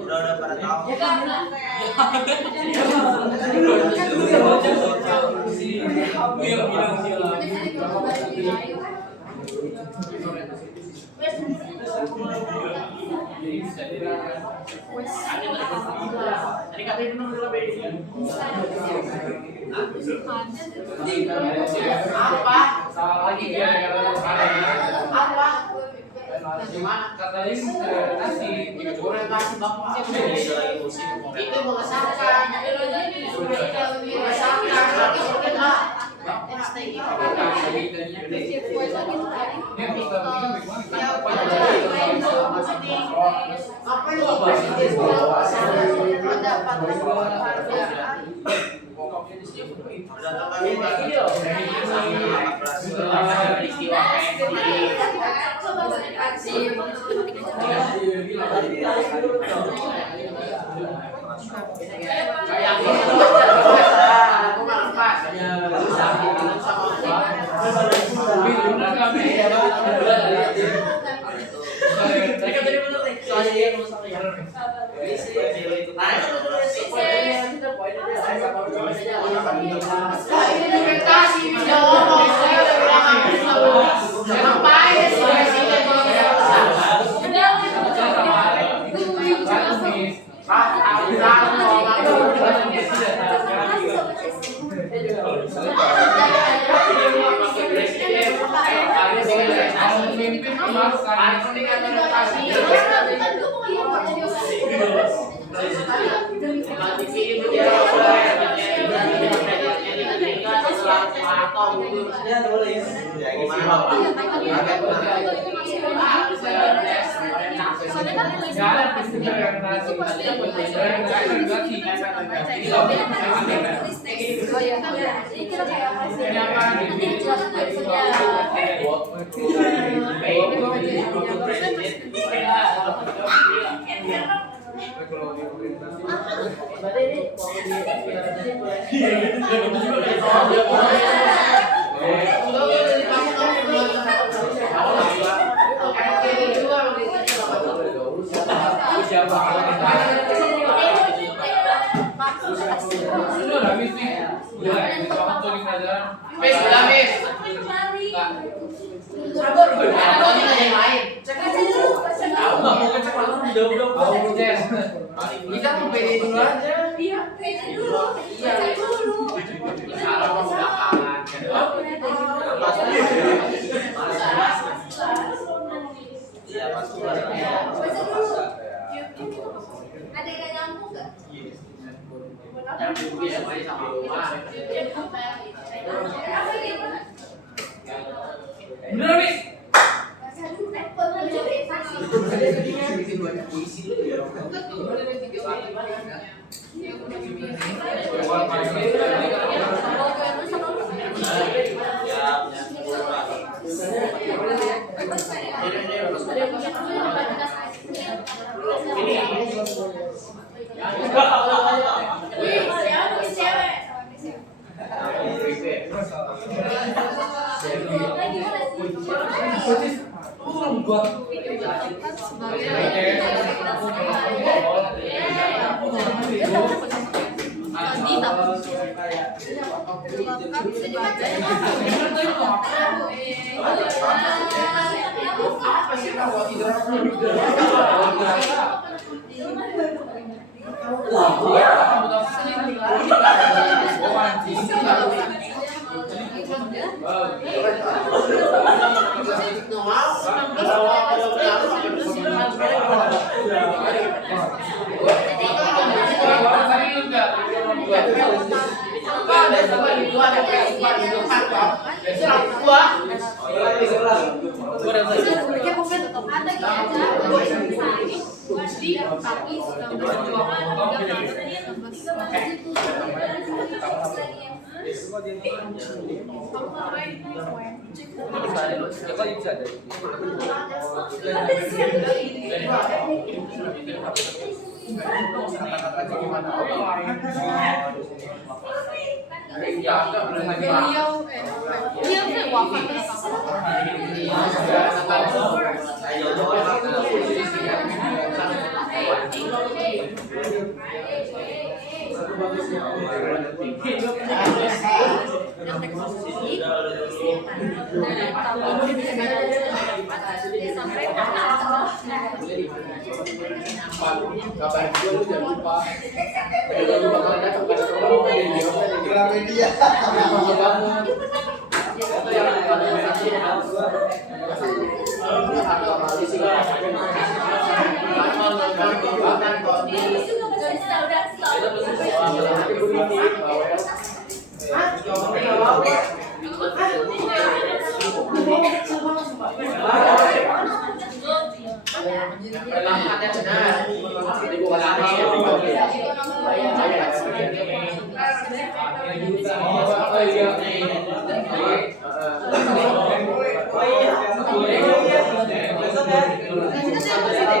udah pada tahu. apa? salah lagi gara-gara apa? gimana? Katanya orientasi. Orientasi bapak. Itu mengesahkan. Kita mau pede dulu aja. Iya, pede dulu. Baca dulu. Salah mau belakangan. Iya, masuk. Baca dulu. Ada yang gak nyambung nggak? Yang bisa main sama rumah. Bener, Bis? Baca dulu. Baca orientasi. Apa sih kalau tidak Kabar gue lu jangan lupa. Kalau lu bakal datang ke sekolah di Gramedia. Sama banget. Itu yang Menjabat sebagai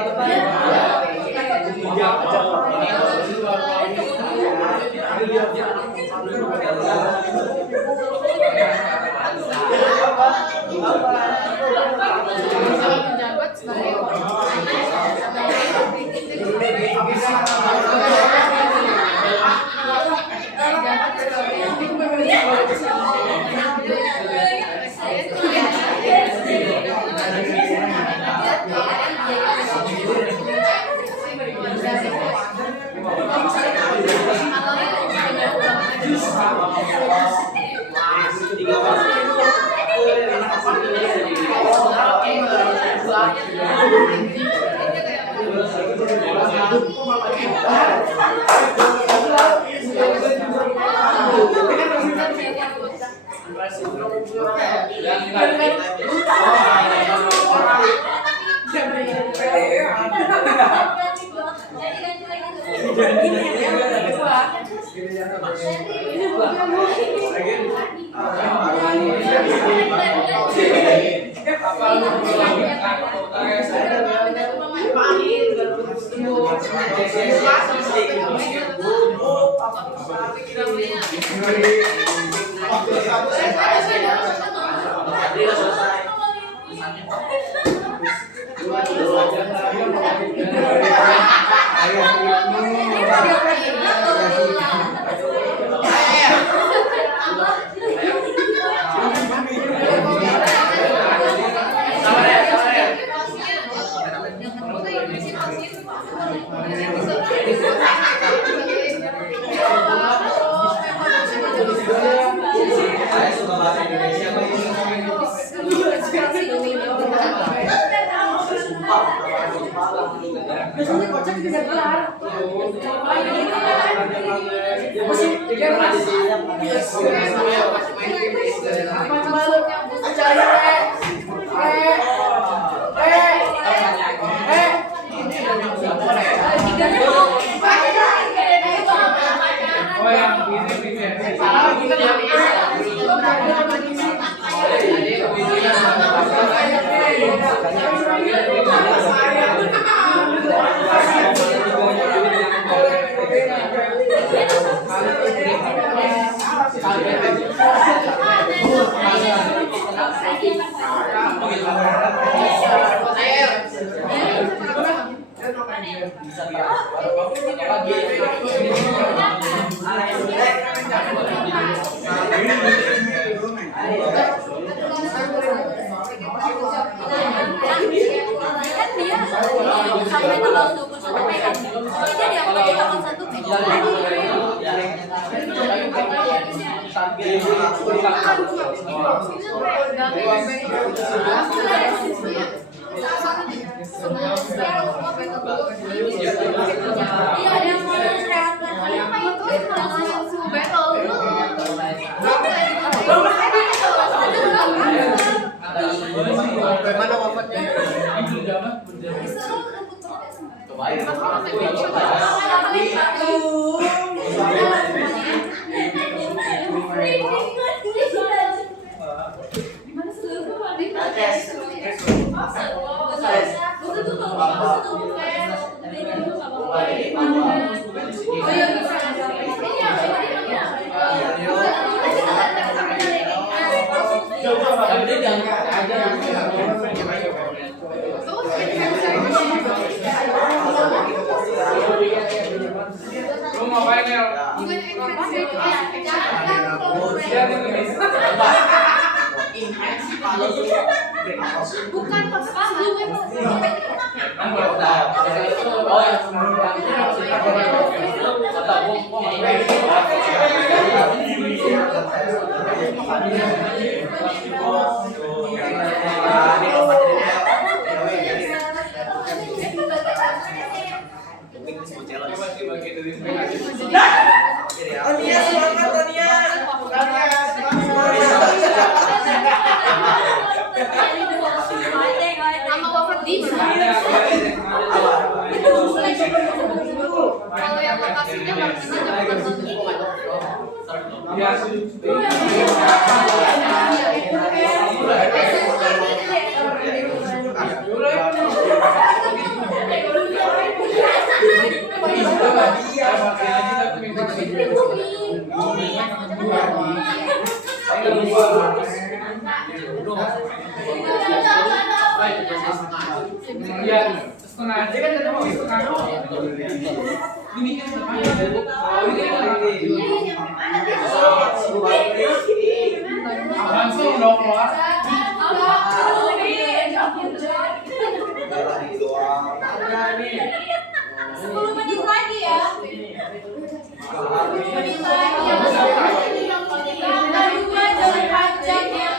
bukan kalau yang lokasinya Iya, setengah aja kan kita mau setengah. Ini kan setengah. Langsung dong keluar. 10 menit lagi ya. 10 menit lagi ya. Yang kedua jangan panjang ya.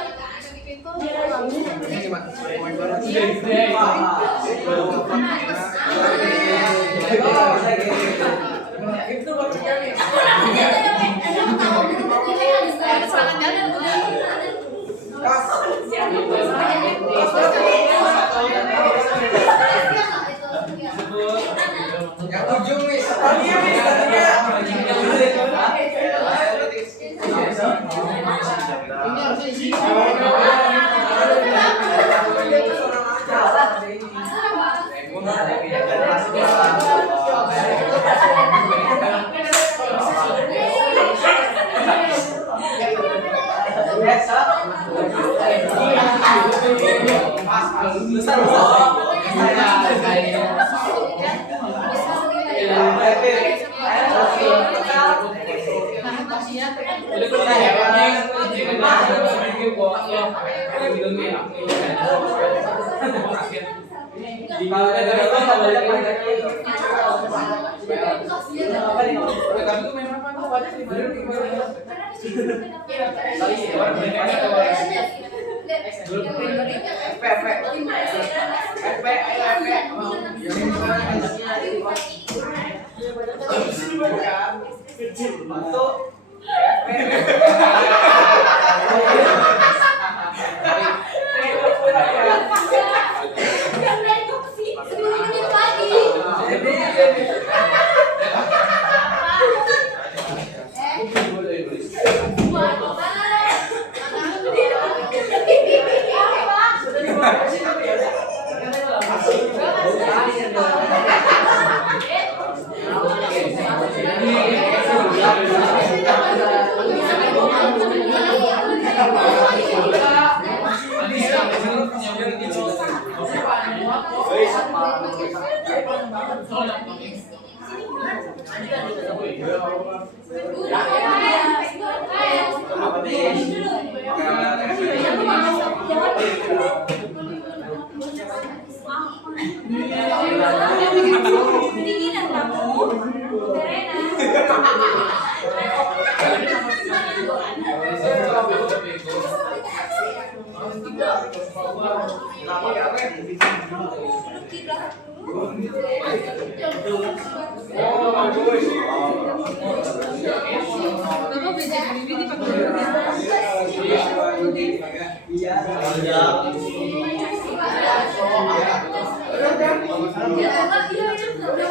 Yang ujung nih, Ini harusnya isi.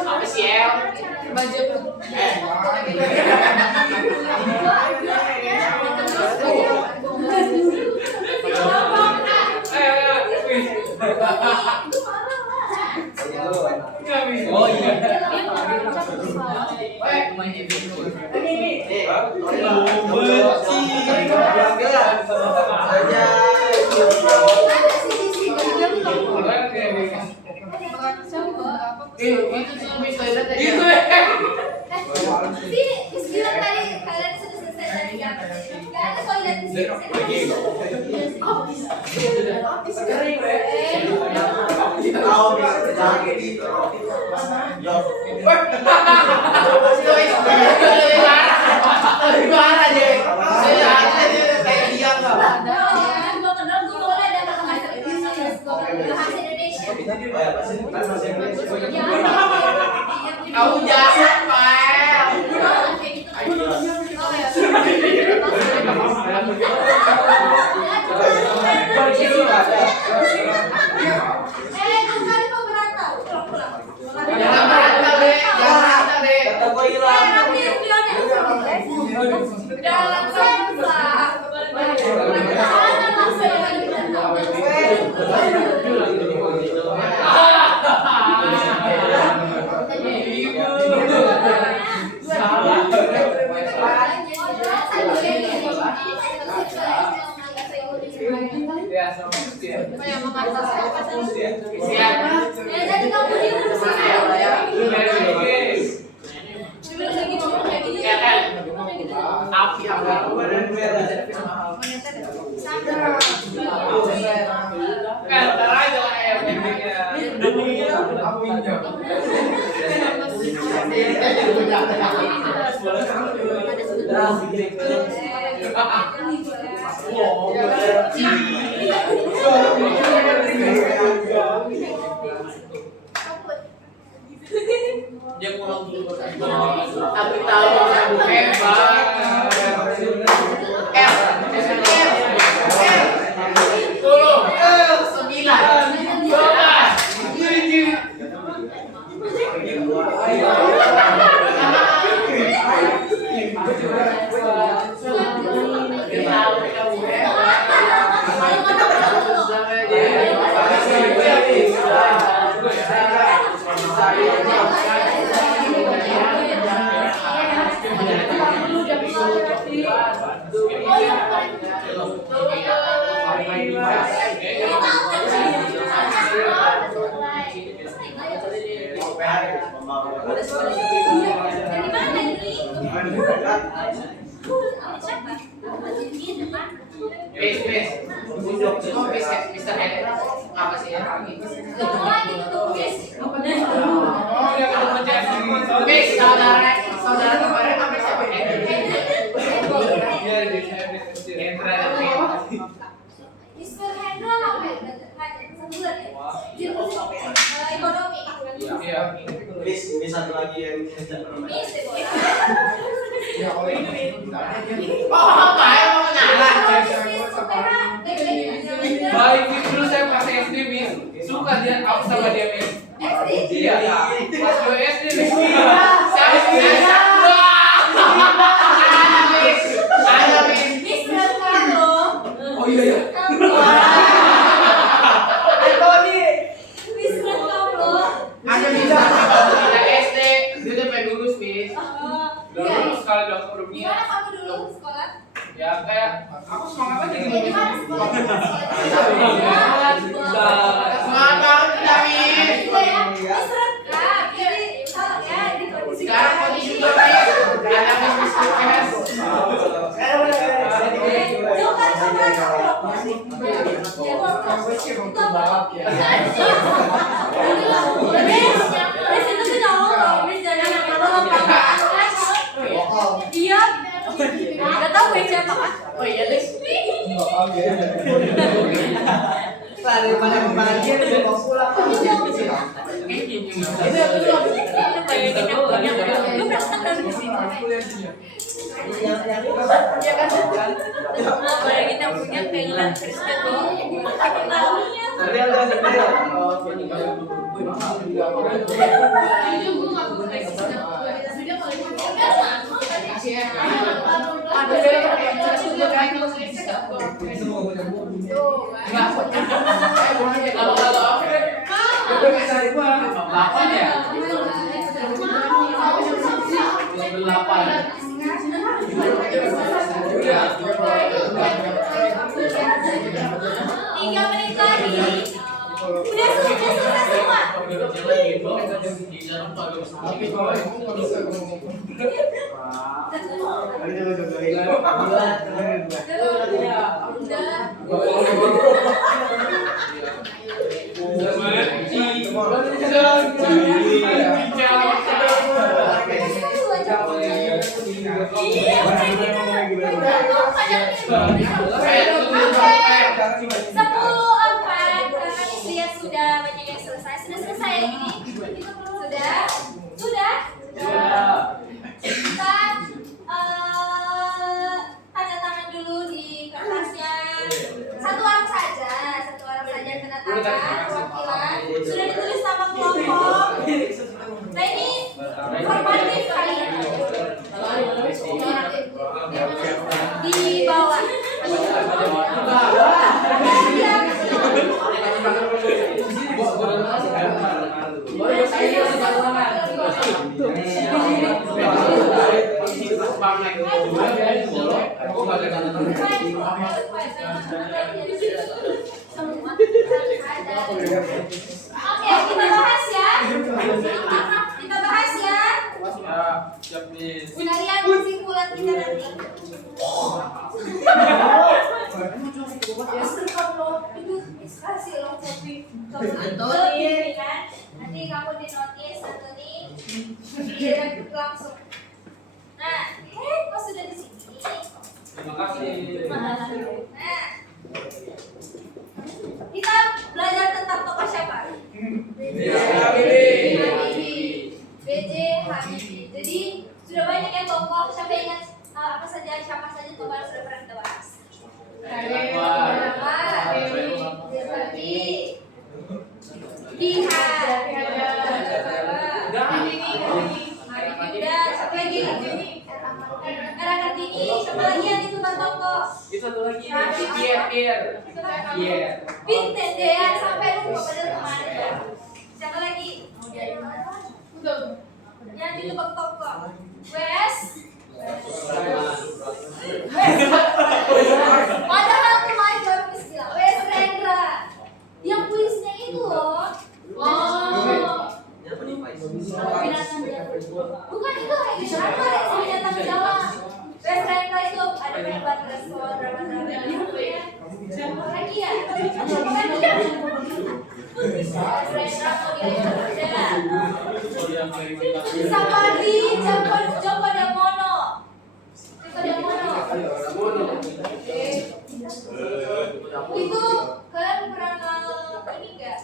Apa sih El? oh iya. Kamu jangan, Pak. Jangan berantem deh, jangan berantem deh. Kata gua hilang. Banyak makan. Ya jadi kamu dia udah lagi ngomong kayak gini. Api ntar aja lah ya dia pulang dulu tapi tahu aku hebat Dari mana ini? Mister Head apa sih ya? Ngomong lagi tuh, guys. Oh, dia kalau mencari saudara kemarin apa siapa? Mister Hendro apa ya? Sebulan ya? Ekonomi. Iya. Ini satu lagi yang Miss ya, Boy. Oh, apa ya mau kenalan? Miss UPH. Baik, dulu saya pas SD, Miss. Suka dia, aku sama dia, Miss. Iya, pas gue SD, Miss. Saya ada, Miss. Miss Hendro. Oh iya ya. Miss Hendro. Ada Miss. Ada SD, dia udah pengen lulus, Miss. Dulu sekali dong sebelumnya. Gimana kamu dulu sekolah? Ya kayak aku semangat aja gitu. Jadi mana sekolah? Semangat banget kita, Miss. Miss rekam. Jadi salah ya di kondisi. Sekarang mau juga, Miss. Ada Miss UPS. Dia nggak tahu ya siapa kan? Oh iya, Miss. Lari pada kebahagiaan dia mau pulang. Tiga menit lagi. Udah selesai semua. Sepuluh empat. Lihat sudah banyak yang selesai. Sudah selesai ini. Sudah. Kita tanda tangan dulu di kertasnya. Satu orang saja tanda tangan perwakilan. Sudah ditulis nama kelompok. Nah ini formatif kali ya. Di bawah. Oke, kita Antoni kan? Nanti kamu di notice Antoni direkrut langsung. Nah, kok sudah di sini? Terima kasih. Nah, kita belajar tentang tokoh siapa? B.J. Habibie. Jadi sudah banyak ya tokoh. Siapa ingat siapa saja tokoh yang sudah pernah kita bahas? Era Kartini, siapa lagi yang itu tokoh? Itu satu lagi. Pierre. Vincent ya, sampai lupa pada kemarin. Siapa lagi? Yang di lubang tokoh. Wes. Padahal kemarin baru istilah Wes Rendra. Yang puisinya itu loh. Bukan itu lagi siapa yang binatang Jawa. Wes Rendra itu ada hebat restoran drama-drama ya. Lagi ya. Wes Rendra mau dia Sapardi Joko Damono. Itu kalian pernah ini enggak?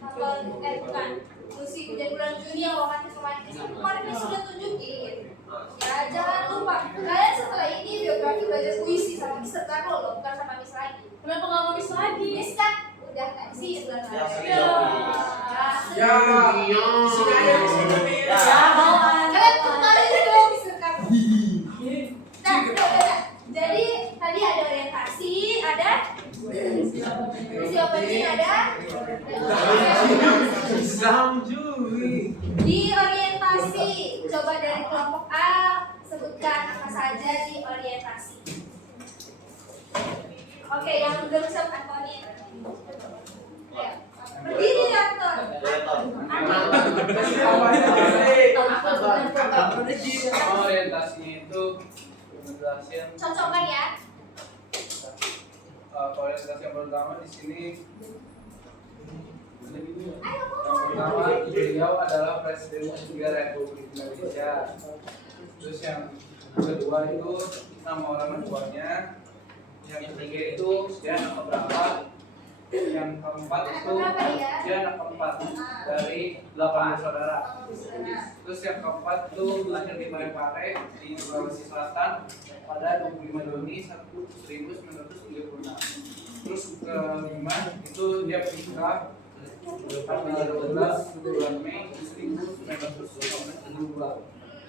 Bukan. Musik bulan Juni yang romantis kemarin kan sudah tunjukin. Ya jangan lupa kalian setelah ini biografi belajar puisi sama Mister Karlo loh, bukan sama Miss lagi. Kenapa nggak mau Miss lagi? Miss kan udah nggak sih bulan lalu. Kalian kemarin juga Mister Karlo. Nah, jadi tadi ada orientasi, ada misi opening, ada di orientasi. Coba dari kelompok A sebutkan apa saja di orientasi. Oke, yang belum siap Antoni. Berdiri Anton. Orientasinya itu menjelaskan. Cocokkan ya. Orientasi yang pertama di sini. Ayo Yang pertama, beliau adalah Presiden ketiga Republik Indonesia. Terus yang kedua itu nama orang tuanya. Yang ketiga itu dia anak keberapa. Yang keempat itu dia anak keempat dari 8 saudara. Terus yang keempat itu lahir di Parepare di Sulawesi Selatan pada 25 Juni 1936. Terus kelima itu dia menikah tanggal 12 bulan Mei 1982. Terus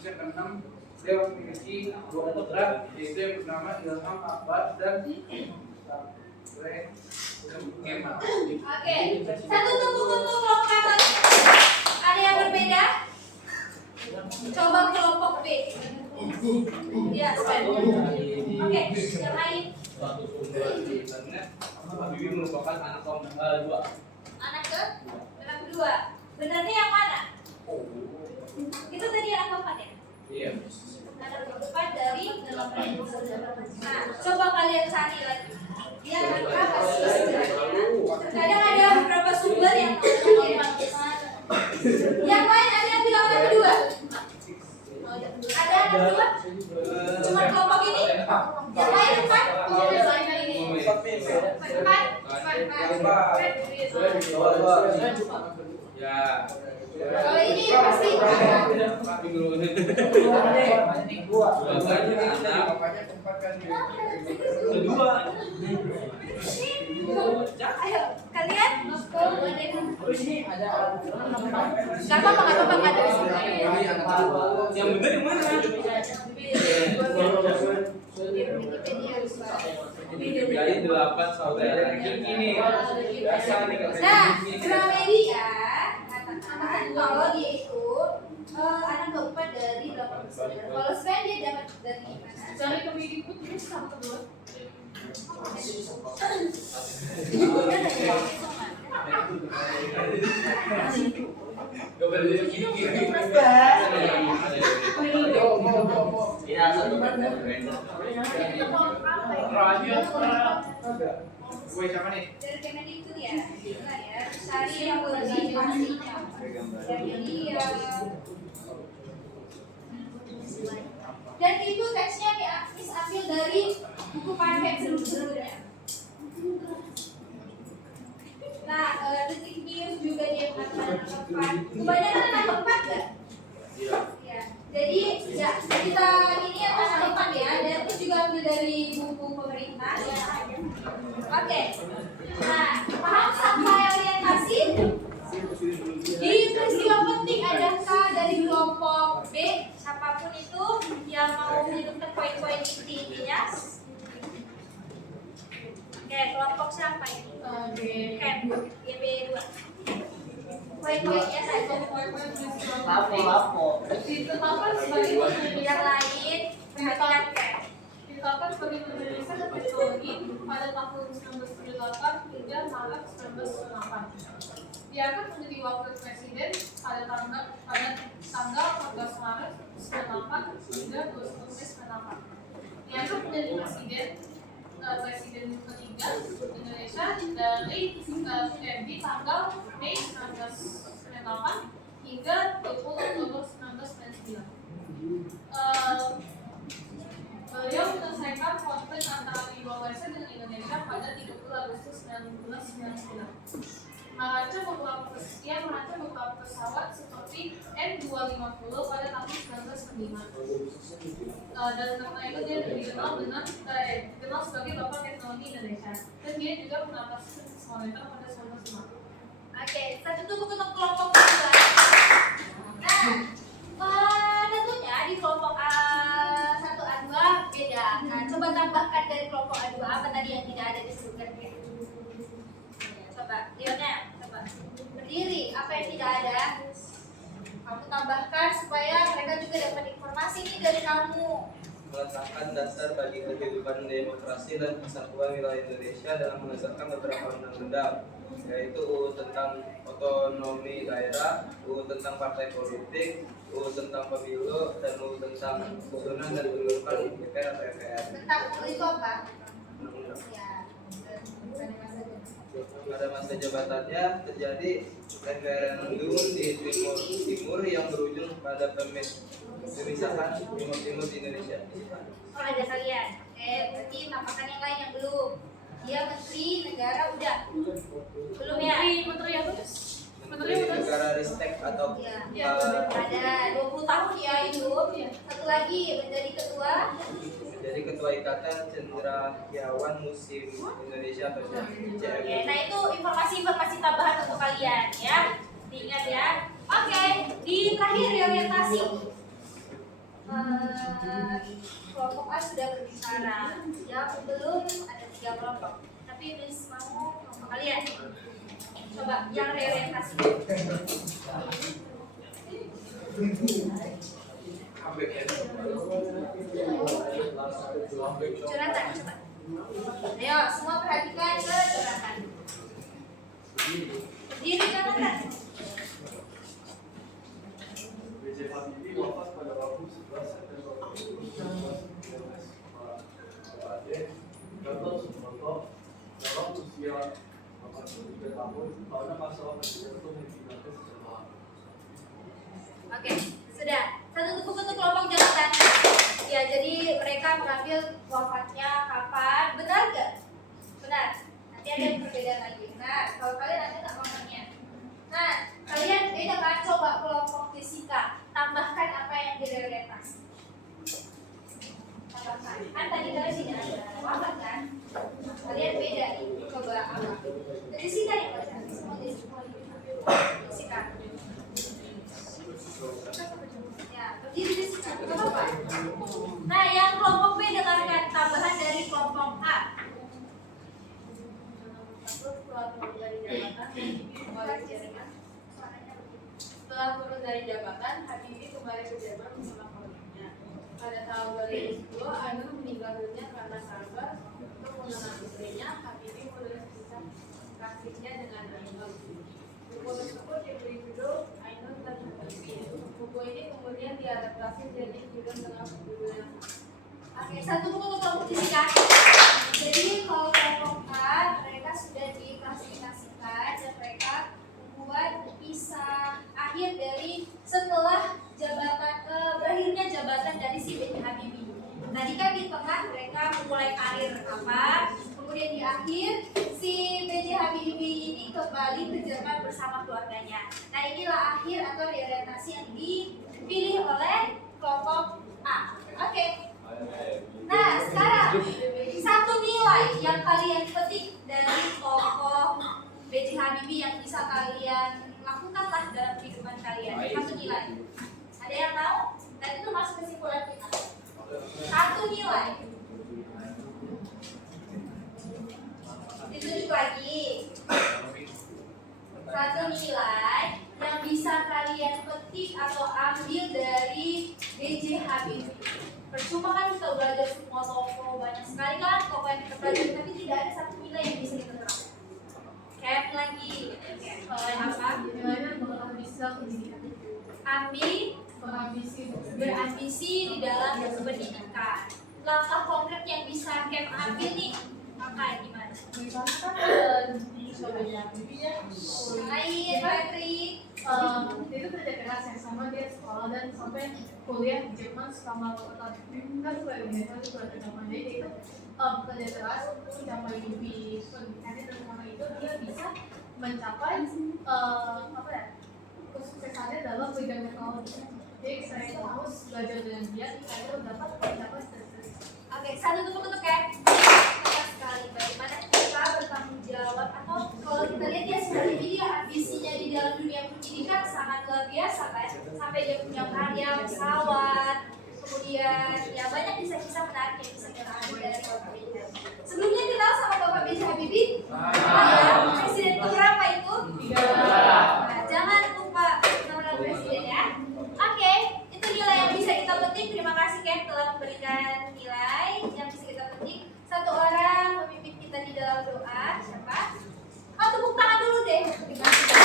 yang keenam dia memiliki 2 putra, yaitu yang bernama Ilham Akbar dan Kemal. Oke, satu tepuk untuk kelompok Antoni. Ada yang berbeda? Coba kelompok B. Ya, Sven. Oke, yang lain. Suatu sumber di internet, Habibie merupakan anak kedua. Anak kedua. Benarnya yang mana? Itu tadi anak keempat ya? Iya. Anak keempat dari 8. Nah, coba kalian cari lagi. Dia anak berapa sih sebenarnya? Terkadang ada beberapa sumber yang yang lain ada yang bilang anak kedua. Ada anak kedua? Cuma kelompok ini? Yang lain empat? Ya. Kalau ini pasti ayo kalian nggak apa-apa nggak ada Yang benar yang mana? Dari 8 saudara ini. nah Gramedia katakan kalau dia itu anak keempat dari 8 saudara. Kalau Sven dia dapat dari mana? Cari kemidikut ini sama kedua. Gue siapa nih? Dari Kemendikbud ya. Nah ya, cari yang lebih pastinya. Jadi dan itu teksnya diambil dari buku paket sebelumnya. Nah, detik news juga dia akan tempat. Kebanyakan anak tempat nggak? Ya. Jadi ya kita ini akan tempat ya. Dan itu juga ambil dari buku pemerintah. Ya. Oke. Nah, paham sampai orientasi? Di peristiwa penting adakah dari kelompok B, siapapun itu yang mau menyebutkan poin-poin intinya? Oke, kelompok siapa ini? GB2. Poin-poinnya saya Lapo. Ditetapkan sebagai yang lain perhatikan kan? ditetapkan sebagai Indonesia dan teknologi pada tahun 1978 hingga Maret 1998. Diangkat menjadi wakil presiden pada tanggal 14 Maret 1998 hingga 21 Mei 1998. Diangkat menjadi presiden ketiga Indonesia dari PMB tanggal Mei 1998 hingga 20 Oktober 1999. Beliau menyelesaikan konflik antara Timor-Leste dan Indonesia pada 30 Agustus 1999. Merancang beberapa pesawat seperti N250 pada tahun 1995. Dan karena itu dia dikenal sebagai Bapak Teknologi Indonesia. Dan dia juga mengatasi krisis moneter pada 1995. Oke, satu tuh untuk kelompok kedua. Nah, tentunya di kelompok A1 A2 beda. Nah, coba tambahkan dari kelompok A2 apa tadi yang tidak ada disebutkan ya? Coba, Lionel, coba berdiri. Apa yang tidak ada? Kamu tambahkan supaya mereka juga dapat informasi nih dari kamu. Meletakkan dasar bagi kehidupan demokrasi dan persatuan wilayah Indonesia dalam mengesahkan beberapa undang-undang, yaitu UU tentang otonomi daerah, UU tentang partai politik, UU tentang pemilu, dan UU tentang susunan dan pengurusan DPR atau MPR. Tentang itu apa? Undang-undang. Ya, Pada masa jabatannya terjadi referendum di Timur yang berujung pada pemisahan Timur di Indonesia. Oh, ada kalian. Berarti tambahkan yang lain yang belum. Dia menteri negara udah. Belum ya? Menteri apa? Menteri Negara Ristek atau Ya, ada 20 tahun ya itu. Satu lagi menjadi ketua. jadi Ketua Ikatan Cendekiawan Muslim Indonesia atau Oke, CMI. nah itu informasi-informasi tambahan untuk kalian ya. Diingat ya. Oke, di terakhir orientasi. Kelompok A sudah berbicara. Yang belum ada 3 kelompok. Tapi Miss mau kelompok kalian. Coba yang reorientasi. Jonathan, coba. Ayo, semua perhatikan ke Jonathan. Berdiri Jonathan. B.J. Habibie wafat pada Rabu 11 September 2019 Gatot Subroto dalam usia 83 tahun pada masa pidato mempidato secara. Oke, sudah. Satu tepuk untuk kelompok Jonathan. Ya, jadi mereka mengambil wafatnya kapan? Benar nggak? Benar. Nanti ada perbedaan lagi. Nah, kalau kalian ada nggak wafatnya? Nah, kalian beda kan? Coba kelompok Jessica tambahkan apa yang direorientasi. Tambahkan. Kan tadi kalian tidak ada wafat kan? Kalian beda nih. Coba apa? Jessica yang baca. Semua Jessica. Ya, berdiri Jessica. Gak apa-apa. Nah, yang kelompok B dengarkan tambahan dari kelompok A. Setelah turun dari jabatan, Habibie kembali ke Jerman bersama keluarganya. Pada tahun 2010, Ainur meninggal dunia karena kanker. Untuk mengenang istrinya, Habibie menulis kisah kasihnya dengan Ainur. Buku tersebut diberi judul Ainur dan Habibie. Buku ini kemudian diadaptasi jadi film dengan judul yang sama. Oke, satu buku untuk kelompok Jessica. Jadi kalau kelompok A, mereka Tadi kan di tengah mereka memulai karir apa, kemudian di akhir si B.J. Habibie ini kembali ke Jerman bersama keluarganya. Nah inilah akhir atau reorientasi yang dipilih oleh kelompok A. Oke. Nah sekarang satu nilai yang kalian petik dari tokoh B.J. Habibie yang bisa kalian lakukanlah dalam kehidupan kalian. Satu nilai. Ada yang tahu? Dan itu masuk kesimpulan kita. Satu nilai. Ditunjuk lagi. Satu nilai yang bisa kalian petik atau ambil dari B.J. Habibie. Percuma kan kita belajar semua tokoh, banyak sekali kan tokoh yang kita pelajari, tapi tidak ada satu nilai yang bisa kita terapkan. Kayak lagi, apa? Nilainya bakal bisa pendidikan. Berambisi di dalam berpendidikan. Langkah konkret yang bisa Kem ambil nih, maka gimana? Misalnya kan di Surabaya, Lain, Patrick. itu kerja keras yang sama dia sekolah dan sampai kuliah di Jerman selama 2 tahun. Kan sebagai universitas itu kerja sama dia itu kerja keras untuk mencapai mimpi pendidikannya dan karena itu dia bisa mencapai apa ya kesuksesannya dalam bidang teknologi. Jadi saya itu harus belajar dengan dia saya itu dapat mencapai sukses. Oke, satu tepuk untuk Kem. Keren sekali. Bagaimana kita bertanggung jawab atau kalau kita lihat ya sekali dia ambisinya di dalam dunia pendidikan sangat luar biasa kan. Sampai dia punya karya pesawat, kemudian ya banyak kisah-kisah menarik yang bisa kita ambil dari Bapak ini. Sebelumnya kenal sama Bapak B.J. Habibie? Presiden keberapa itu? Nah, jangan lupa nama presiden ya. Oke, itu nilai yang bisa kita petik. Terima kasih Ken telah memberikan nilai yang bisa kita petik. Satu orang memimpin kita di dalam doa. Siapa? Oh, tepuk tangan dulu deh. Terima kasih.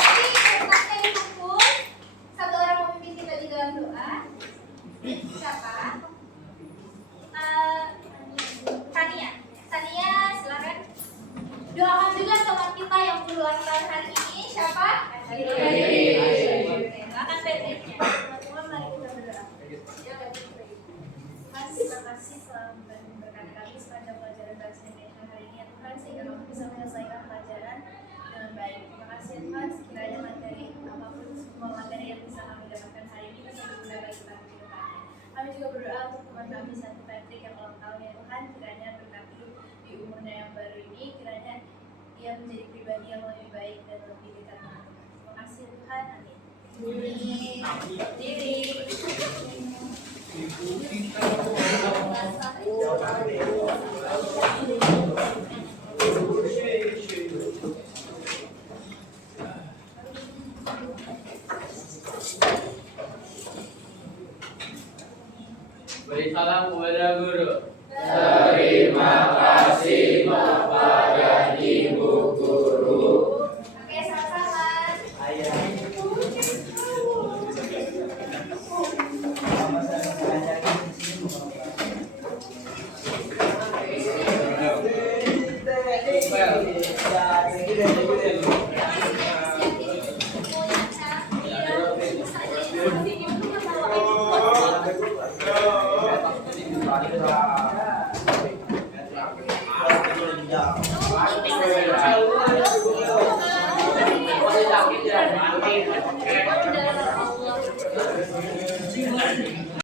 Jadi, kertasnya dikumpul. Satu orang memimpin kita di dalam doa. Siapa? Tania. Tania, silakan. Doakan juga teman kita yang berulang tahun hari ini. Siapa? Doakan Patricknya. Teman-teman, mari kita berdoa. Ya, Patrick. Terima kasih telah memberkati kami sepanjang pelajaran bahasa Indonesia hari ini ya Tuhan, sehingga kami bisa menyelesaikan pelajaran dengan baik. Terima kasih ya Tuhan, sekiranya materi apapun semua materi yang bisa kami dapatkan hari ini bisa berguna bagi kami ke depannya. Kami juga berdoa untuk teman kami Santi Patrick yang ulang tahun ya Tuhan, kiranya berkati di umurnya yang baru ini, kiranya dia menjadi pribadi yang lebih baik dan lebih dekat dengan Tuhan. Terima kasih ya Tuhan, amin. Diri. Beri salam kepada guru. Terima kasih Bapak dan Ibu guru. Oke, sama-sama. Sakit ya, mati.